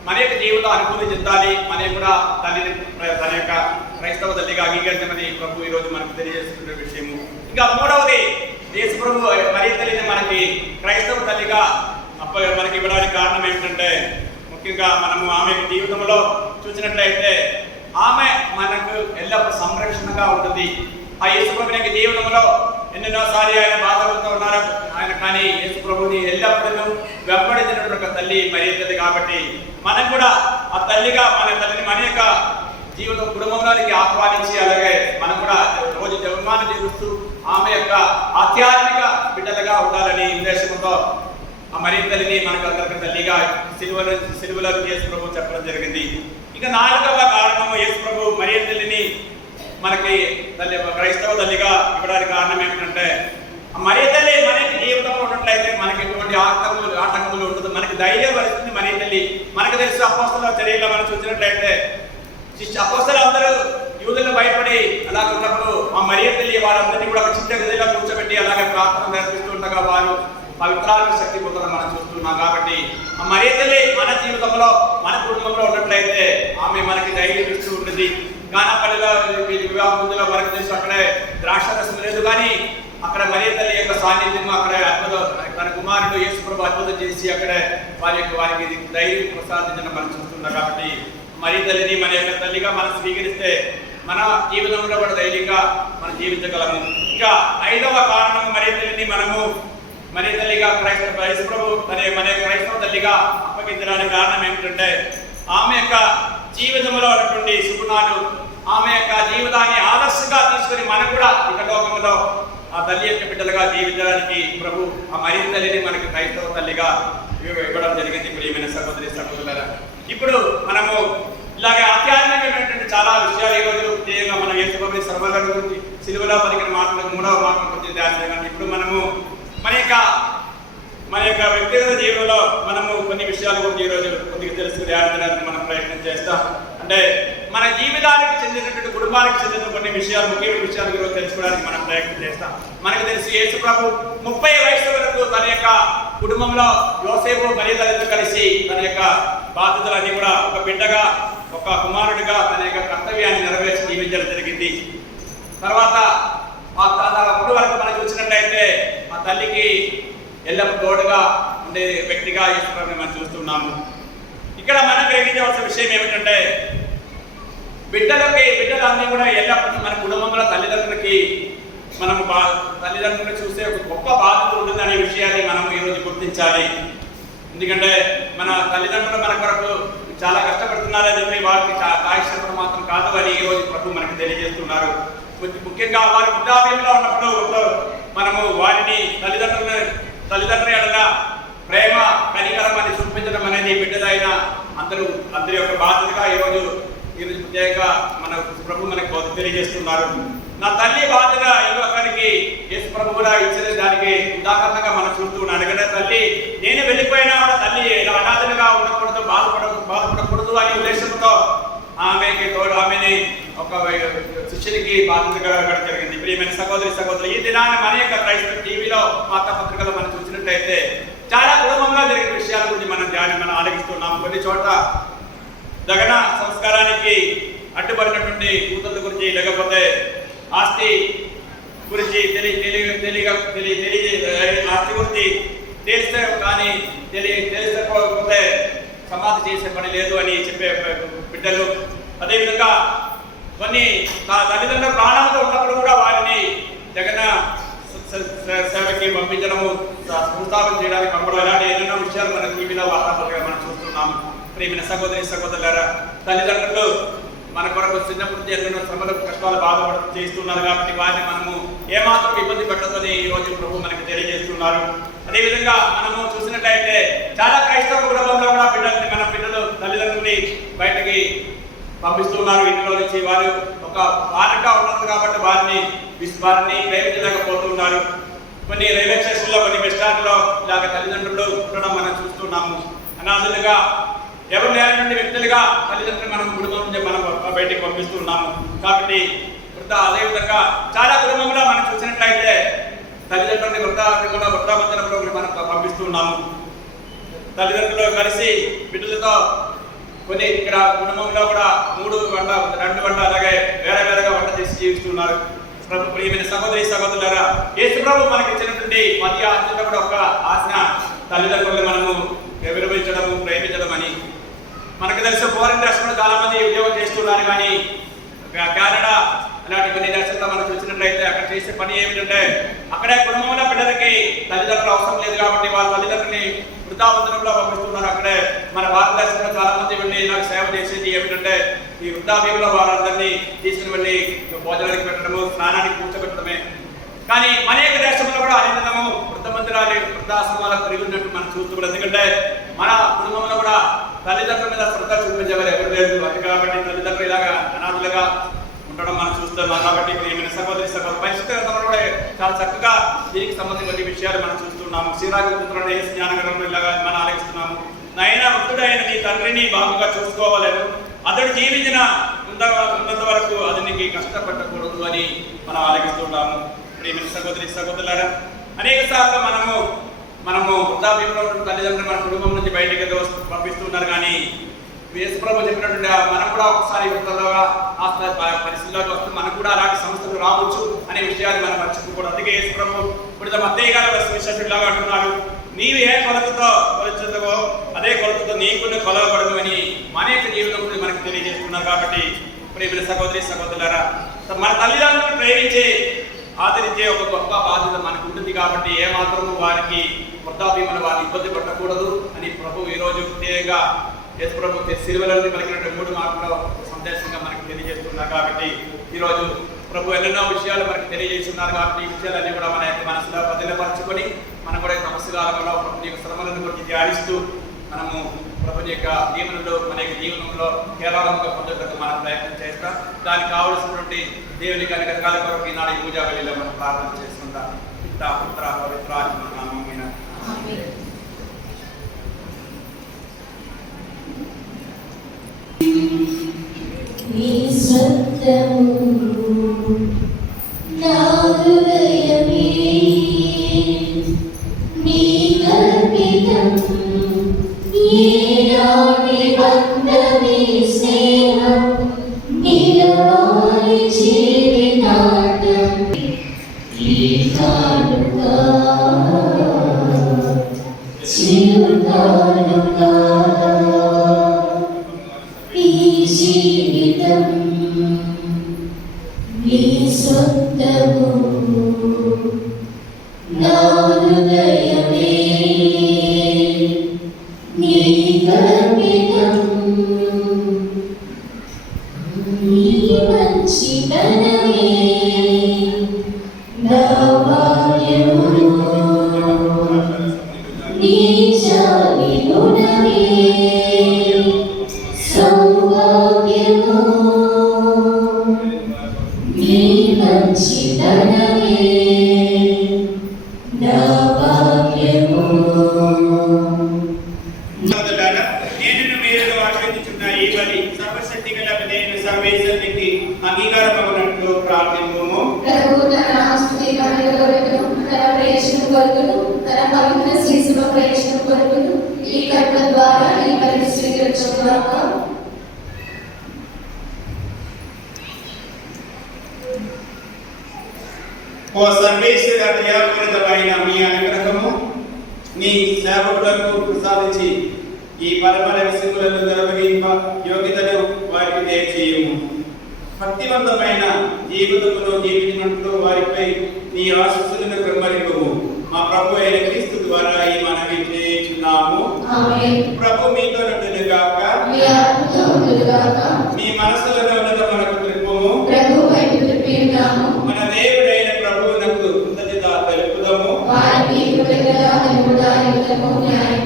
మన యొక్క జీవితం అనుభూతి చెందాలి. మనం కూడా తన యొక్క క్రైస్తవ తల్లిగా అంగీకరించమని ప్రభు ఈరోజు మనకు తెలియజేస్తున్న విషయము. ఇంకా మూడవది, యేసు ప్రభు మరి తల్లిని మనకి క్రైస్తవ తల్లిగా మనకి ఇవ్వడానికి కారణం ఏమిటంటే, ముఖ్యంగా మనము ఆమె జీవితంలో చూసినట్లయితే ఆమె మనకు ఎల్లప్పుడూ సంరక్షణగా ఉంటుంది. ఆ యేసు ప్రభు యొక్క జీవితంలో ఎన్నెన్నోసారి ఆయన బాధపడుతూ ఉన్నారు ఆయన, కానీ యేసు ప్రభుని ఎల్లప్పుడూ వెంబడించినటువంటి ఒక తల్లి మరి తల్లి. కాబట్టి మనం కూడా ఆ తల్లిగా మన తల్లిని మన యొక్క జీవితం కుటుంబంలోనికి ఆహ్వానించి, అలాగే మనం కూడా రోజు జన్మాన్ని జీవిస్తూ ఆమె యొక్క ఆధ్యాత్మిక బిడ్డలుగా ఉండాలని ఉద్దేశంతో ఆ మరి తల్లిని మనకు అందరికీ తల్లిగా సిలువలో యేసు ప్రభు చెప్పడం జరిగింది. ఇక నాలుగవ కారణము, యేసు ప్రభు మరి తల్లిని మనకి తల్లి క్రైస్తవ తల్లిగా ఇవ్వడానికి కారణం ఏమిటంటే, మరి తల్లి మనకి జీవితంలో ఉన్నట్లయితే మనకి ఎటువంటి ఆటంకములు ఉండదు, మనకి ధైర్యం వస్తుంది. మరి తల్లి మనకు తెలుసు, అపోస్తల చర్యల్లో మనం చూసినట్లయితే అపోస్తలు అందరూ యూదులను భయపడి అలాగ ఉన్నప్పుడు ఆ మరి తల్లి వారందరినీ కూడా ఒక చిన్న గదిలో కూర్చోబెట్టి అలాగే ప్రార్థన నేర్పిస్తూ ఉండగా వారు పవిత్రాలకు శక్తి పొందడం మనం చూస్తున్నాం. కాబట్టి ఆ మరి తల్లి మన జీవితంలో మన కుటుంబంలో ఉన్నట్లయితే ఆమె మనకి ధైర్యం ఇస్తూ ఉంటుంది. గానాపల్లిలో వివాహ ముందులో వరకు చేసి అక్కడే ద్రాక్షరసం లేదు, కానీ అక్కడ మరి తల్లి యొక్క సాన్నిధ్యం అక్కడ తన కుమారుడు యేసు ప్రభు అద్భుతం చేసి అక్కడే వారికి ధైర్యం ప్రసాదించడం మనం చూస్తున్నాం. కాబట్టి మరి తల్లిని మన యొక్క తల్లిగా మనం స్వీకరిస్తే మన జీవితంలో కూడా ధైర్యంగా మనం జీవించగలము. ఇంకా ఐదవ కారణం, మరి తల్లిని మనము మరి తల్లిగా యేసు ప్రభు మన క్రైస్తవ తల్లిగా అప్పగించడానికి కారణం ఏమిటంటే, ఆమె యొక్క జీవితంలో ఉన్నటువంటి సుగుణాలు, ఆమె యొక్క జీవితాన్ని ఆదర్శంగా తీసుకుని మనం కూడా ఇక లోకంలో ఆ తల్లి యొక్క బిడ్డలుగా జీవించడానికి ప్రభు ఆ మరి తల్లిని మనకి క్రైస్తవ తల్లిగా ఇవ్వడం జరిగింది. ప్రియమైన సహోదరులారా, ఇప్పుడు మనము ఇలాగే ఆధ్యాత్మికమైనటువంటి చాలా విషయాలు ఈరోజు ముఖ్యంగా మనం యేసు ప్రభు శ్రమల గురించి సిలువలో పలికిన మాటలకు మూడవ మాటల గురించి ధ్యానం. ఇప్పుడు మనము మన యొక్క వ్యక్తిగత జీవితంలో మనము కొన్ని విషయాల గురించి ఈరోజు కొద్దిగా తెలుసుకుని ధ్యానించడానికి మనం ప్రయత్నం చేస్తాం. అంటే మన జీవితానికి చెందినటువంటి కుటుంబానికి చెందిన కొన్ని విషయాలు, ముఖ్యమైన విషయాలు ఈరోజు తెలుసుకోవడానికి మనం ప్రయత్నం చేస్తాం. మనకు తెలిసి యేసు ప్రభు 30 వయసు వరకు తన యొక్క కుటుంబంలో యోసేపు మరియు తల్లితో కలిసి తన యొక్క బాధ్యతలన్నీ కూడా ఒక బిడ్డగా, ఒక కుమారుడిగా తన యొక్క కర్తవ్యాన్ని నెరవేర్చి జీవించడం జరిగింది. తర్వాత అప్పటి వరకు మనం చూసినట్లయితే ఆ తల్లికి ఎల్లప్పుడూ తోడుగా ఉండే వ్యక్తిగా యేసు ప్రభుని మనం చూస్తున్నాము. ఇక్కడ మనం గ్రహించవలసిన విషయం ఏమిటంటే, బిడ్డలన్నీ కూడా ఎల్లప్పుడూ మన కుటుంబంలో తల్లిదండ్రులకి మనము తల్లిదండ్రులను చూసే ఒక గొప్ప బాధ్యత ఉంటుందనే విషయాన్ని మనం ఈరోజు గుర్తించాలి. ఎందుకంటే మన తల్లిదండ్రులు మన కొరకు చాలా కష్టపడుతున్నారని చెప్పి వారికి కాయశ్రమం మాత్రం కాదు అని ఈరోజు ప్రభు మనకు తెలియజేస్తున్నారు. ముఖ్యంగా వారి వృద్ధాప్యంలో ఉన్నప్పుడు మనము వారిని తల్లిదండ్రుల ఎడల ప్రేమ కనికరం అని చూపించడం అనేది బిడ్డలైన అందరి యొక్క బాధ్యతగా ఈరోజు ప్రత్యేకంగా మన ప్రభు మనకు తెలియజేస్తున్నారు. నా తల్లి బాధ్యత యువకానికి యేసు ప్రభు కూడా ఇచ్చిన దానికి ఉదాహరణగా మనం చూస్తున్నాం. ఎందుకంటే తల్లి నేను వెళ్ళిపోయినా కూడా తల్లి అనాథలుగా ఉండకూడదు, బాధపడకూడదు అనే ఉద్దేశంతో ఆమెని ఒక శిష్యునికి బాధ్యతగా జరిగింది. ప్రియమైన సహోదరులు, ఈ దినాన్ని మన యొక్క క్రైస్తవ టీవీలో వార్తాపత్రికలో మనం చూసినట్లయితే చాలా కుటుంబంలో జరిగిన విషయాల గురించి మనం ఆలోచిస్తున్నాం. కొన్ని చోట్ల దగన సంస్కారానికి అడ్డుపడినటువంటి కూతుళ్ళ గురించి, లేకపోతే ఆస్తి గురించి ఆస్తి గురించి తెలిస్తే కానీ తెలియకపోతే సమాధి చేసే పని లేదు అని చెప్పే బిడ్డలు, అదేవిధంగా కొన్ని తల్లిదండ్రుల ప్రాణాలతో ఉన్నప్పుడు కూడా వారిని జగన్ సేవకి పంపించడము, సంస్థాపన చేయడానికి పంపడం, ఇలాంటి ఎన్నెన్నో విషయాలు మన టీవీలో వార్తాపత్రికగా మనం చూస్తున్నాము. ప్రియమైన సహోదరులారా, తల్లిదండ్రులు మన కొరకు చిన్నప్పుడు ఎన్నెన్నో శ్రమలు కష్టాలు చేస్తున్నారు. కాబట్టి వారిని మనము ఏమాత్రం ఇబ్బంది పెట్టదని ఈరోజు ప్రభు మనకు తెలియజేస్తున్నారు. అదేవిధంగా మనము చూసిన చూసినట్లయితే చాలా క్రైస్తవ కుటుంబంలో కూడా మన పిల్లలు తల్లిదండ్రుల్ని బయటకి పంపిస్తున్నారు. ఇంట్లో నుంచి వారు ఒక బాధ్యత ఉన్నది కాబట్టి వారిని ప్రేమించలేకపోతున్నారు. కొన్ని రైల్వే స్టేషన్లో, కొన్ని బస్ స్టాండ్లో ఇలాగ తల్లిదండ్రులు ఉండడం మనం చూస్తున్నాము. అనాథలుగా ఎవరు లేనటువంటి వ్యక్తులుగా తల్లిదండ్రులు మనం కుటుంబం నుంచి మనం బయటికి పంపిస్తున్నాము. కాబట్టి అదేవిధంగా చాలా కుటుంబంలో మనం చూసినట్లయితే తల్లిదండ్రులని వృద్ధాబంధనంలో మనం పంపిస్తున్నాము. తల్లిదండ్రులు కలిసి బిడ్డలతో కొన్ని ఇక్కడ కుటుంబంలో కూడా 2 వంట అలాగే వేరేగా వంట చేసి జీవిస్తున్నారు. ప్రభు ప్రియమైన సహోదరి సహోదరులారా, యేసు ప్రభు మనకి ఇచ్చినటువంటి మధ్య ఆజ్ఞలో కూడా ఒక ఆజ్ఞ తల్లిదండ్రులను మనము విలువించడము, ప్రేమించడం అని. మనకు తెలిసిన ఫారిన్ దేశంలో చాలా మంది ఉద్యోగం చేస్తున్నారు, కానీ కెనడా అలాంటి కొన్ని దేశాల్లో మనం చూసినట్లయితే అక్కడ చేసే పని ఏమిటంటే అక్కడే కుటుంబంలో బిడ్డలకి తల్లిదండ్రులు అవసరం లేదు కాబట్టి వాళ్ళ తల్లిదండ్రులని వృద్ధాబంధనంలో పంపిస్తున్నారు. అక్కడే మన భారతదేశంలో చాలా మంది వెళ్ళి నాకు సేవ చేసేది ఏమిటంటే ఈ వృద్ధాప్యంలో వాళ్ళందరినీ తీసుకుని వెళ్ళి భోజనానికి పెట్టడము, స్నానానికి కూర్చోబెట్టడమే. కానీ అనేక దేశంలో కూడా అనిందనము వృద్ధాశ్రమాలకు పెరిగి ఉన్నట్టు మనం చూస్తున్నాం. ఎందుకంటే మన కుటుంబంలో కూడా తల్లిదండ్రుల మీద శ్రద్ధ చూపించేవారు ఎవరు లేదు. అది కాబట్టి తల్లిదండ్రులు ఇలాగా అనాథలుగా ఉండడం మనం చూస్తున్నాం. కాబట్టి ఏమైనా సహోదరి పరిస్థితి కూడా చాలా చక్కగా దీనికి సంబంధించిన విషయాలు మనం చూస్తున్నాము. శ్రీరాజపుత్రుడు జ్ఞానగరంలో ఇలాగా మనం ఆలోచిస్తున్నాము. నైనా వృద్ధుడైన నీ తండ్రిని బాగుగా చూసుకోవాలను, అతడు జీవించిన ఉన్నంత వరకు అతనికి కష్టపడకూడదు అని మనం ఆలోచిస్తున్నాము. ప్రియమైన సహోదరి సహోదరులారా, అనేక సార్లు మనము వృద్ధాప్యంలో తల్లిదండ్రులు మన కుటుంబం నుంచి బయటకు పంపిస్తున్నారు. కానీ యేసు ప్రభు చెప్పినటువంటి మనం కూడా ఒకసారి వృద్ధులుగా పరిస్థితుల్లోకి వస్తే మనకు కూడా అలాంటి సమస్యలు రావచ్చు అనే విషయాన్ని మనం మర్చిపోకూడదు. అందుకే యేసు ప్రభు ఇప్పుడు మత్తయి గారు విశేషుడిలాగా అంటున్నారు, నీవు ఏ కొలతతో కొలుచుందో అదే కొలతతో నీకు కొలవబడదు అని అనేక జీవితంలో మనకు తెలియజేస్తున్నారు. కాబట్టి ప్రియమైన సహోదరి సహోదరులారా, మన తల్లిదండ్రులను ప్రేమించి ఆదరించే ఒక గొప్ప బాధ్యత మనకు ఉంటుంది. కాబట్టి ఏమాత్రము వారికి వృద్ధాప్యమని వారిని ఇబ్బంది పెట్టకూడదు అని ప్రభు ఈరోజు ప్రత్యేకంగా యేసు ప్రభు సిలువలోని పలికినటువంటి 3 మాటల సందేశంగా మనకు తెలియజేస్తున్నారు. కాబట్టి ఈరోజు ప్రభు ఎన్నెన్నో విషయాలు మనకు తెలియజేస్తున్నారు. కాబట్టి ఈ విషయాలన్నీ కూడా మన యొక్క మనసులో బదిలపరచుకొని మనం కూడా సంవత్సరాలలో ప్రభు యొక్క శ్రమలను గురించి ధ్యానిస్తూ మనము ప్రభు యొక్క దీవెనలో మన యొక్క జీవనంలో కేవలంగా పొందడానికి మనం ప్రయత్నం చేస్తాం. దానికి కావలసినటువంటి దేవుని కనుక కొరకు ఈనాడు ఈ పూజా వేళలో మనం ప్రార్థన చేసుకుంటాం. పితా పుత్ర పవిత్ర ఆత్మ నామమున ఆమేన్. నీ సత్యము నా హృదయమే, నీ కల్పితం ఏనాటి బంధమే స్నేహం, నిలవాలి జీవితాంతం ఈ కానుకా చిరుకానుకా జీవితం నీ సొంతము నా హృదయమే, నీ కల్పితం నీ మంచితనమే నా భాగ్యము, నీ జాలి గుణమే సౌభాగ్యము, నీ మంచితనమే నా భాగ్యము. నేను మీరు ఆశ్రయించున్న ఈ బలి సర్వశక్తి గల నేను సర్వేశ్వరునికి అంగీకారమగునట్లు ప్రార్థించుము. ప్రభు తన ఆస్తుతి కొరకును, తన ప్రయోజనం కొరకును, తన పవిత్ర శిశువ ప్రయోజనం కొరకును ఈ కర్మ ద్వారా ఈ బలిని స్వీకరించుగాక. ఓ సర్వేశ్వర దయాపూరితమైన మీ అనుగ్రహము నీ సేవకులకు ప్రసాదించి ఈ పరమ రహస్యములను నిర్వహింప యోగ్యతను వారికి దయచేయము. భక్తివంతమైన జీవితమును జీవించినట్లు వారిపై నీ ఆశీస్సులను క్రమరింపము. మా ప్రభు అయిన క్రీస్తు ద్వారా ఈ మనవి చేయుచున్నాము. ఆమేన్. ప్రభు మీతో నుండుగాక, మీ ఆత్మతో ఉండుగాక. మీ మనసులను ఉన్నతమునకు త్రిప్పుము. ప్రభు వైపు త్రిప్పియున్నాము. మన దేవుడైన ప్రభువునకు కృతజ్ఞత తెలుపుదాము. వారికి కృతజ్ఞత తెలుపుట యుక్తము న్యాయము.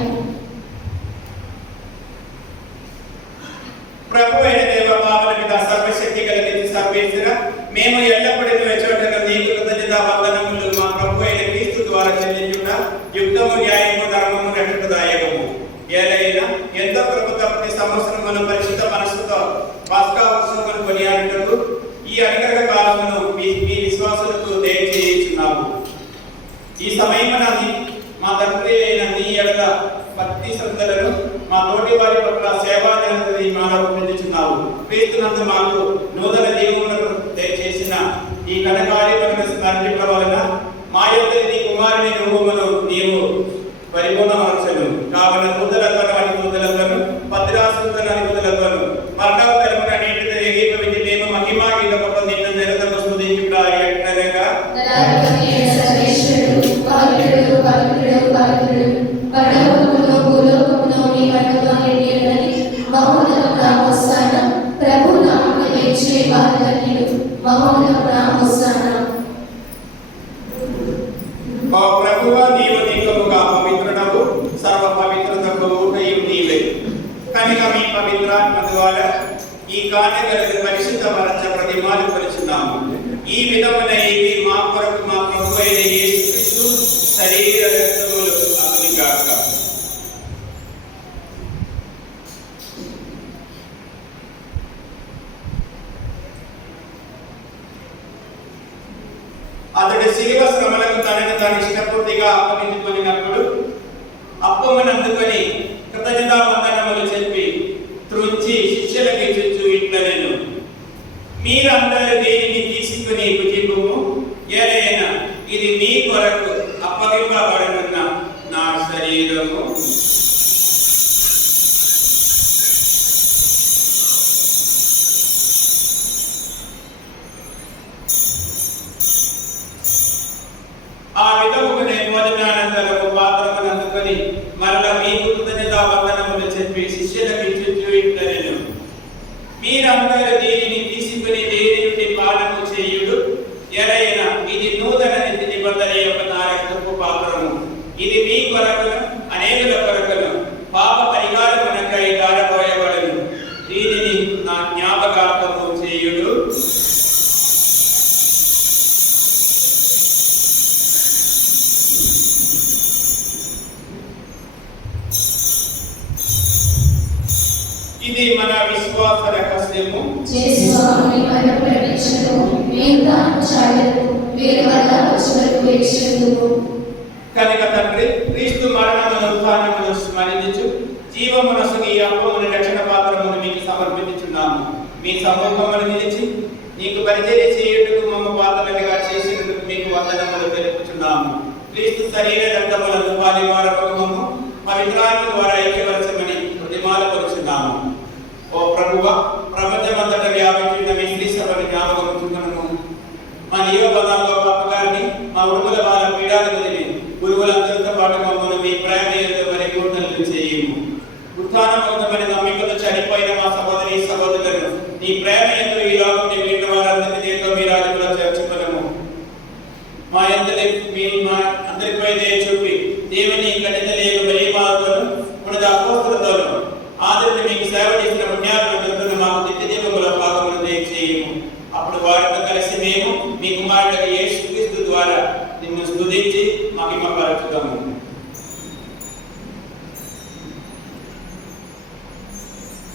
ద్వారా చెల్లించుట యుక్తము, న్యాయము, ధర్మము, రక్షణదాయకము. ఏలైనా ఎంతో కృపతో ప్రతి సంవత్సరం మనం పరిశుద్ధ మనస్సుతో పాస్కా ఉత్సవం కొనియాడుటకు ఈ అనుగ్రహ కాలమును మీ విశ్వాసులకు దయచేయుచున్నాము. ఈ సమయమున మా తండ్రి అయిన నీ ఎడల భక్తి శ్రద్ధలను మా తోటి వారి పట్ల సేవాజనతని మానవ పొందుచున్నావు. క్రీస్తునందు మాకు నూతన జీవములను దయచేసిన ఈ ఘనకార్యములను స్మరించడం మా యొక్క నీ కుమారుని రూపమును నీవు పరిపూర్ణమనసను. కావున నూతలతోను అనుభూతులతోను భద్రాసులతోను అనుభూతులతోను మరణోత్తరమున నీటితో ఏకీభవించి మేము మహిమా గీతముతో నిన్ను నిరంతరము స్తుతించుట ఎట్లనగా ప్రభువా, నీవు నికముగా పవిత్రుడవు, సర్వ పవిత్రతకు ఊటయు నీవే. కనుక మీ పవిత్రాత్మ ద్వారా ఈ కార్యగలను పరిశుద్ధపరచ ప్రతిమాలు పరుచున్నాము. ఈ విధమున ఇది మా కొరకు మా ప్రభు అయిన యేసుక్రీస్తు శరీర రక్తములు అగునిగాక. అతడు శిలువ శ్రమలకు తనను తాను ఇష్టపూర్తిగా అప్పగించుకొనినప్పుడు అప్పమును అందుకొని కృతజ్ఞతా వందనములు చెప్పి త్రుంచి శిష్యులకు ఇచ్చుచు ఇట్లనెను, మీరందరూ దీనిని తీసుకుని భుజింపుము. ఏలైనా ఇది మీ కొరకు అప్పగింపబడనున్న నా శరీరము. ఆ విధముగానే భోజనానంతరము పాత్రమును అందుకొని మరలా మీకు కృతజ్ఞతా వందనములు చెప్పి శిష్యులకు ఇచ్చుచు ఇట్లనెను, మీరందరూ దీనిని తీసుకుని దేని నుండి పానము చేయుడు. ఎలైనా ఇది నూతన నిబంధన యొక్క నా రక్తపు పాత్రము. ఇది మీ కొరకును అనేకుల కొరకును పాప పరిహారమునకై ధారపోయబడును. దీనిని నా జ్ఞాపకార్థము చేయుడు. ఇది మన విశ్వాస రహస్యము. కనుక తండ్రి, క్రీస్తు మరణమును ఉత్థానమును స్మరించుచు జీవమునసుగి ఈ అప్పమును రక్షణ పాత్రమును మీకు సమర్పించుచున్నాము. మీ సమ్మూఖమును నిలిచి నీకు పరిచర్య చేయుటకు మమ్మ పాత్రలుగా చేసినందుకు మీకు వందనములు తెలుపుచున్నాము. క్రీస్తు శరీర రక్తములను పాలివారకము పవిత్రాత్మ ద్వారా ఐక్యపరచమని ప్రతిమాలు పరుచున్నాము. ఓ ప్రభువా, ప్రపంచమంతటా వ్యాపించిన మీ శ్రీ సభను జ్ఞాపకమును మా నియోగంలో పాపగారిని మా ఉడుగుల వాళ్ళ పీడాలు వదిలి గురువులందరితో పాటు మమ్మల్ని మీ ప్రేమ పరిపూర్ణలు చేయము. ఉత్థానమవుతామని నమ్మికతో చనిపోయిన మా సహోదరి సహోదరులను నీ ప్రేమ ఎందు ఈ లోకం వీళ్ళ వారందరినీ దేంతో మీ రాజులో చేర్చుకున్నాము. మా అందరిపై దయ చూపి దేవుని గణితలేని మహిమతోను పునద అపోస్తలతోను ఆదరణ మీకు సేవ చేసిన పుణ్యాత్మకులను మాకు నిత్యజీవములో భాగమును దయచేయము. అప్పుడు వారితో కలిసి మేము మీ కుమారుడు యేసుక్రీస్తు ద్వారా నిన్ను స్తుతించి మహిమపరచుదాము.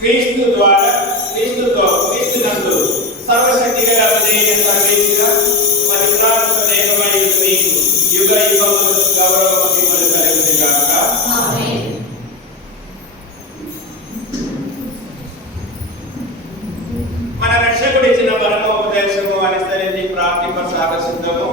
క్రీస్తు ద్వారా, క్రీస్తుతో, క్రీస్తునందు సర్వశక్తి గల సర్వేశ్వర పరిత్రాత్మక దేవమై మీకు యుగ యుగములు గౌరవ మహిమలు కలుగునుగాక. ఆమేన్. మన రక్షకుడు ఇచ్చిన పరమోపదేశము అనుసరించి ప్రార్థింప సాగసిద్ధము.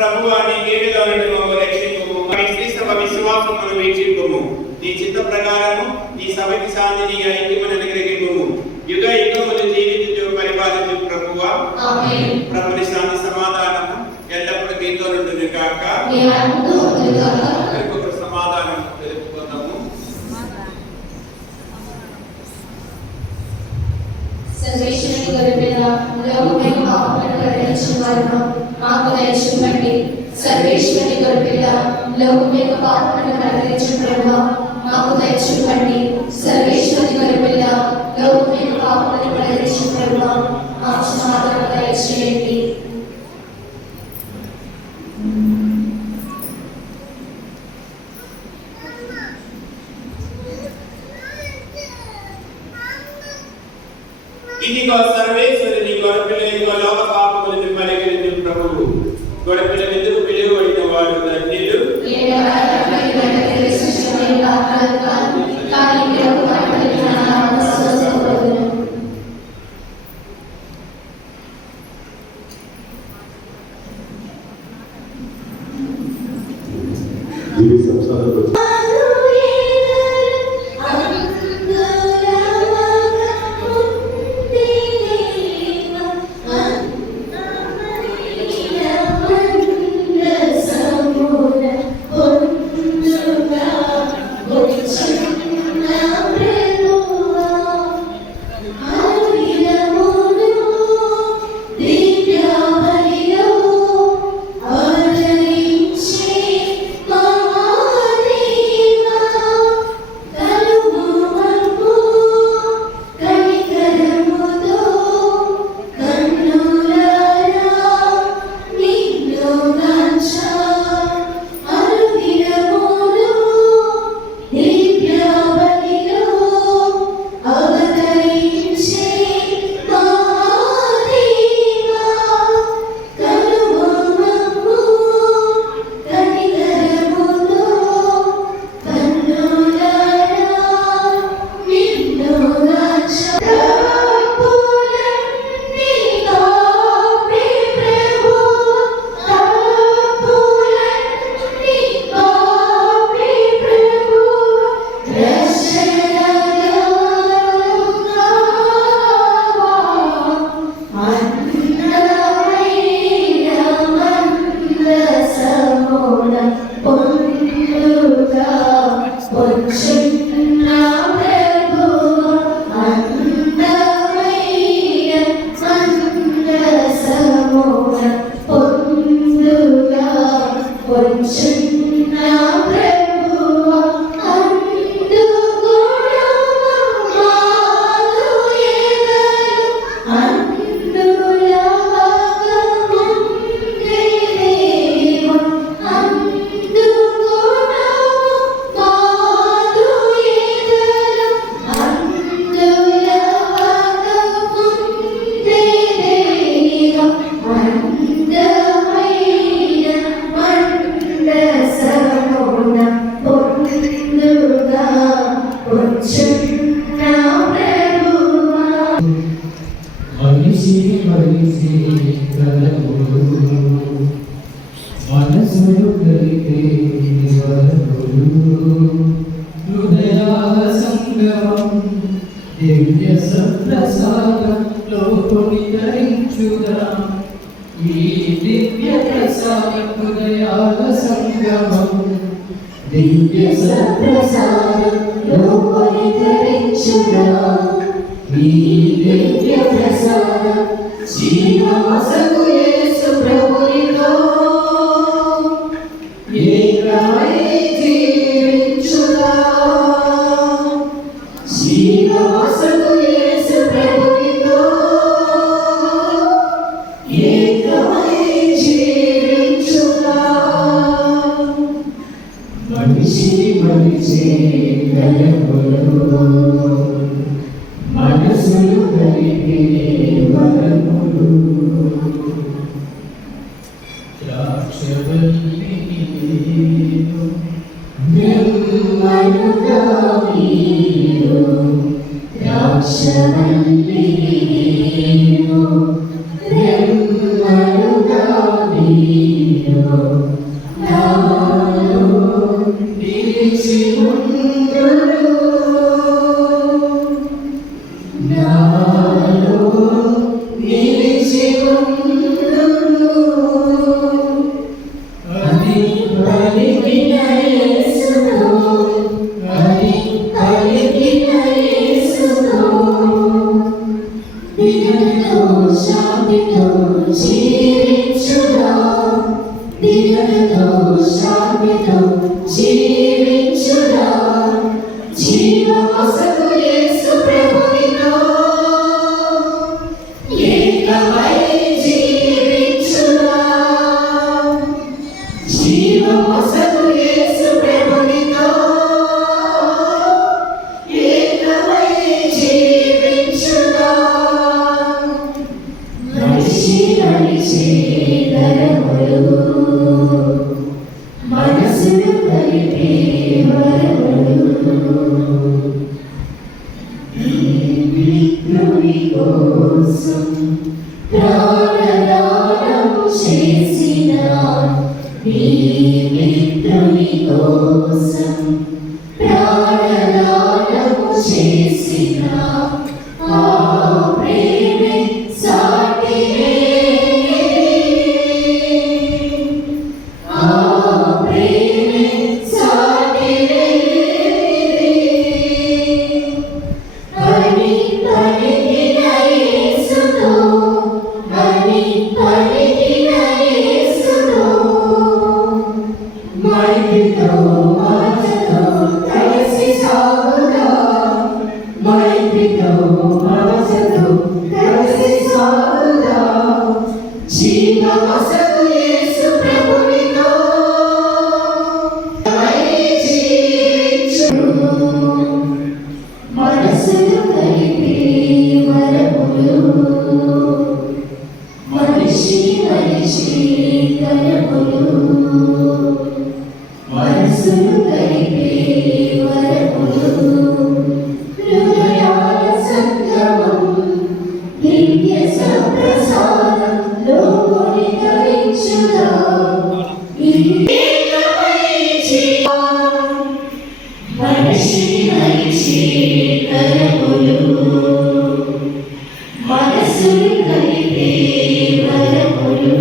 ప్రభువా, నీ కీడులో నుండి మమ్మల్ని రక్షించుము. మీ శ్రీ సభ విశ్వాసమును వీక్షింపుము. నీ చిత్త ప్రకారము నీ సభకి శాంతిని ఐక్యమును అనుగ్రహింపుము. యుగ యుగములు జీవించు పరిపాలించు ప్రభువా. ఆమేన్. ప్రభుని శాంతి సమాధానము ఎల్లప్పుడూ మీతో నుండును గాక. సమాధానం తెలుపుకుందాము. సర్వేశ్వరుని గొర్రెపిల్ల లోకమైన పాపములను పరిహరించిన వారును మాకు దయచూపండి. సర్వేశ్వరుని గొర్రెపిల్ల లోకమైన పాపములను పరిహరించిన ప్రభువా మాకు దయచూపండి. సర్వేశ్వరుని గొర్రెపిల్ల లోకమైన పాపములను పరిహరించిన ప్రభువా మాకు సమాధానం దయచేయండి. ఇదిగో సర్వేశ్వరుని గొర్రెపిల్ల, ఇదిగో లోక పాపములను పరిహరించు ప్రభువు. గొర్రెపిల్ల ఎందుకు పిలువబడిన వాడు ధన్యులు. శాంతితో జీవించుదా దీనులతో శాంతితో జీవించుదా జీవమొసగు యేసు ప్రభునితో ఏకమై జీవించుదా జీవమొసగు యేసు ప్రభునితో ఏకమై జీవించుదా నడిచి నడిచి తరములు మనసులు కలిపే వరములు మిత్రుని కోసం ప్రాణదానము చేసిన నీ మిత్రుని కోసం ప్రాణదానము చేసిన ఆ ప్రేమే సాటి ఆ ప్రేమే సాటి అని పలికిన యేసుతో అని పలికిన యేసుతో మైత్రితో మనసుతో కలిసి సాగుదా మైత్రితో మనసుతో కలిసి సాగుదా జీవమొసగు యేసు ప్రభునితో మనసులు కలిపి వరములు మనిషి మనిషి కరములు మనసులు కలిపి వరములు హృదయాల సంగమం దివ్య సంప్రసాదం లోకుని ధరించుదా మనిషి మనిషి కరములు మనసులు కలిపే వరములు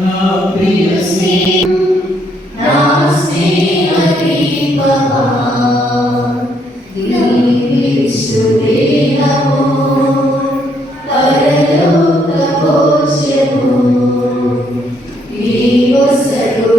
నా ప్రియ స్నేహం నా స్నేహ దీపమా నీవిచ్చు దేహము పరలోక భోజ్యము నీవొసగు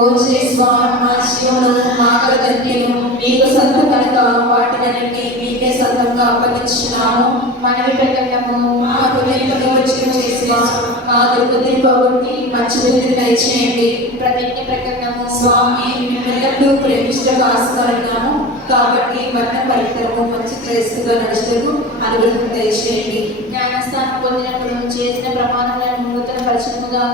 మా జీవనం మాకు ధన్యము మీకు సొంతం కనుక వాటినన్నింటినీ మీకే సొంతంగా అప్పగించున్నాము. మనవి పెట్టము మాకు చేసి మా దుర్బుద్ధిని పోగొట్టి మంచి బుద్ధిని దయచేయండి. ప్రతిజ్ఞ ప్రకటనము స్వామి మిమ్మల్ని ప్రేమించడం ఆస్కారున్నాము కాబట్టి వర్ణ పరికరము మంచి క్రైస్తుగా నడుచుటకు అనుగ్రహం దయచేయండి. జ్ఞానస్థానం పొందినప్పుడు చేసిన ప్రమాణాలను నూతన పరిశుభ్రంగా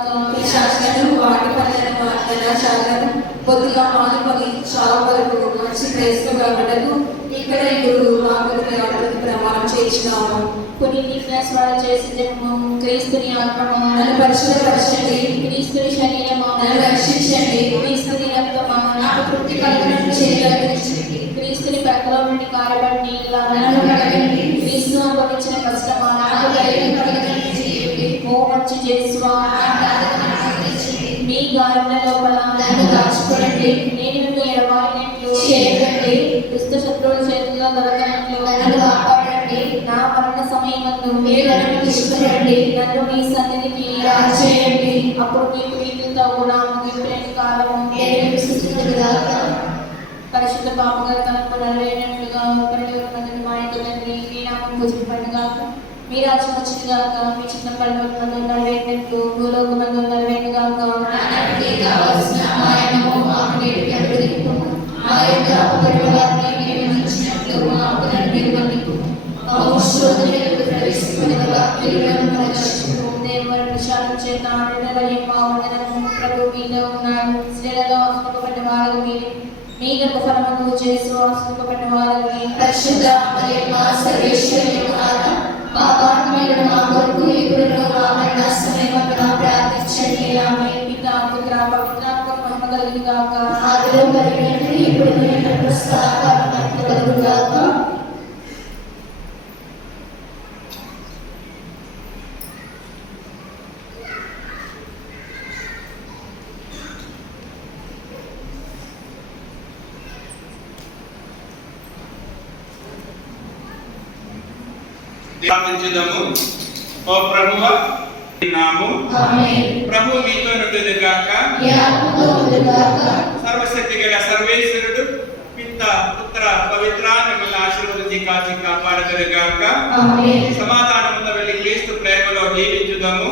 శాసనలు వాటి పనులను అనాచారాలను కొద్దిగా మానుకొని చాలా వరకు మంచి క్రైస్తుగా ఉండటకు ఇక్కడ ఇప్పుడు మా గురించి ప్రమాణం చేయించినాము. కొన్ని నీట్నెస్ వాళ్ళు చేసి క్రీస్తుని ఆత్మము నన్ను పరిశుభ్రపరచండి, క్రీస్తుని శరీరము నన్ను రక్షించండి, క్రీస్తుని రక్తము నాకు తృప్తి కలుగునట్లు చేయగలిగించండి, క్రీస్తుని పక్కలో నుండి కారబడి నన్ను కడగండి, క్రీస్తు అనుభవించిన కష్టమా నాకు ధైర్యం కలుగునట్లు చేయండి. ఓ మంచి చేసువా మీ గాయముల లోపల నన్ను దాచుకోండి, నేను నిన్ను ఎడబాయినట్లు చేయకండి, దుష్ట శత్రువుల చేతుల్లో దొరకనట్లు నన్ను కాపాడండి, నా మరణ సమయమందు మీరు నన్ను తీసుకురండి, నన్ను మీ సన్నిధికి రాజేయండి, అప్పుడు మీ ప్రీతులతో కూడా ముగింపులేని కాలము పరిశుద్ధ పాపగారు తనకు నెరవేరినట్లుగా మా యొక్క తండ్రి మీ నామం పూజింపండిగా మీ రాజ్యం వచ్చినగాక మీ చిన్న పరివర్తనలు నెరవేరినట్లు భూలోకమందు నెరవేరుగాక. కావలసిన ఆయనము మాకు నేర్పు మా యొక్క అపరివారాన్ని మేము ఇచ్చినట్లు మా అప్పులను మీరు మన్నింపు దేవుని ప్రసాదం చేత ప్రభు మీలో ఉన్నాడు. స్త్రీలలో ఆస్పదపడిన వారు మీరు మీ గర్భ ఫలమును చేసి ఆస్పదపడిన వారిని పరిశుద్ధ మరియమ్మ సర్వేశ్వరి పాపాత్మయుడు మా కొరకు ఇప్పుడు మా మరణ సమయమున ప్రార్థించండి. ఆమేన్. పితా పుత్ర పవిత్రాత్మ మహిమ కలుగుగాక. ఆదిలో కలిగినట్టు ఇప్పుడు కలుగుగాక. ధ్యానించుదాము. ఓ ప్రభువా నాము ప్రభు మీతో నుండి గాక. సర్వశక్తి గల సర్వేశ్వరుడు పిత పుత్ర పవిత్ర మిమ్మల్ని ఆశీర్వదించి కాచి కాపాడగలగాక. సమాధానముతో వెళ్ళి క్రీస్తు ప్రేమలో జీవించుదాము.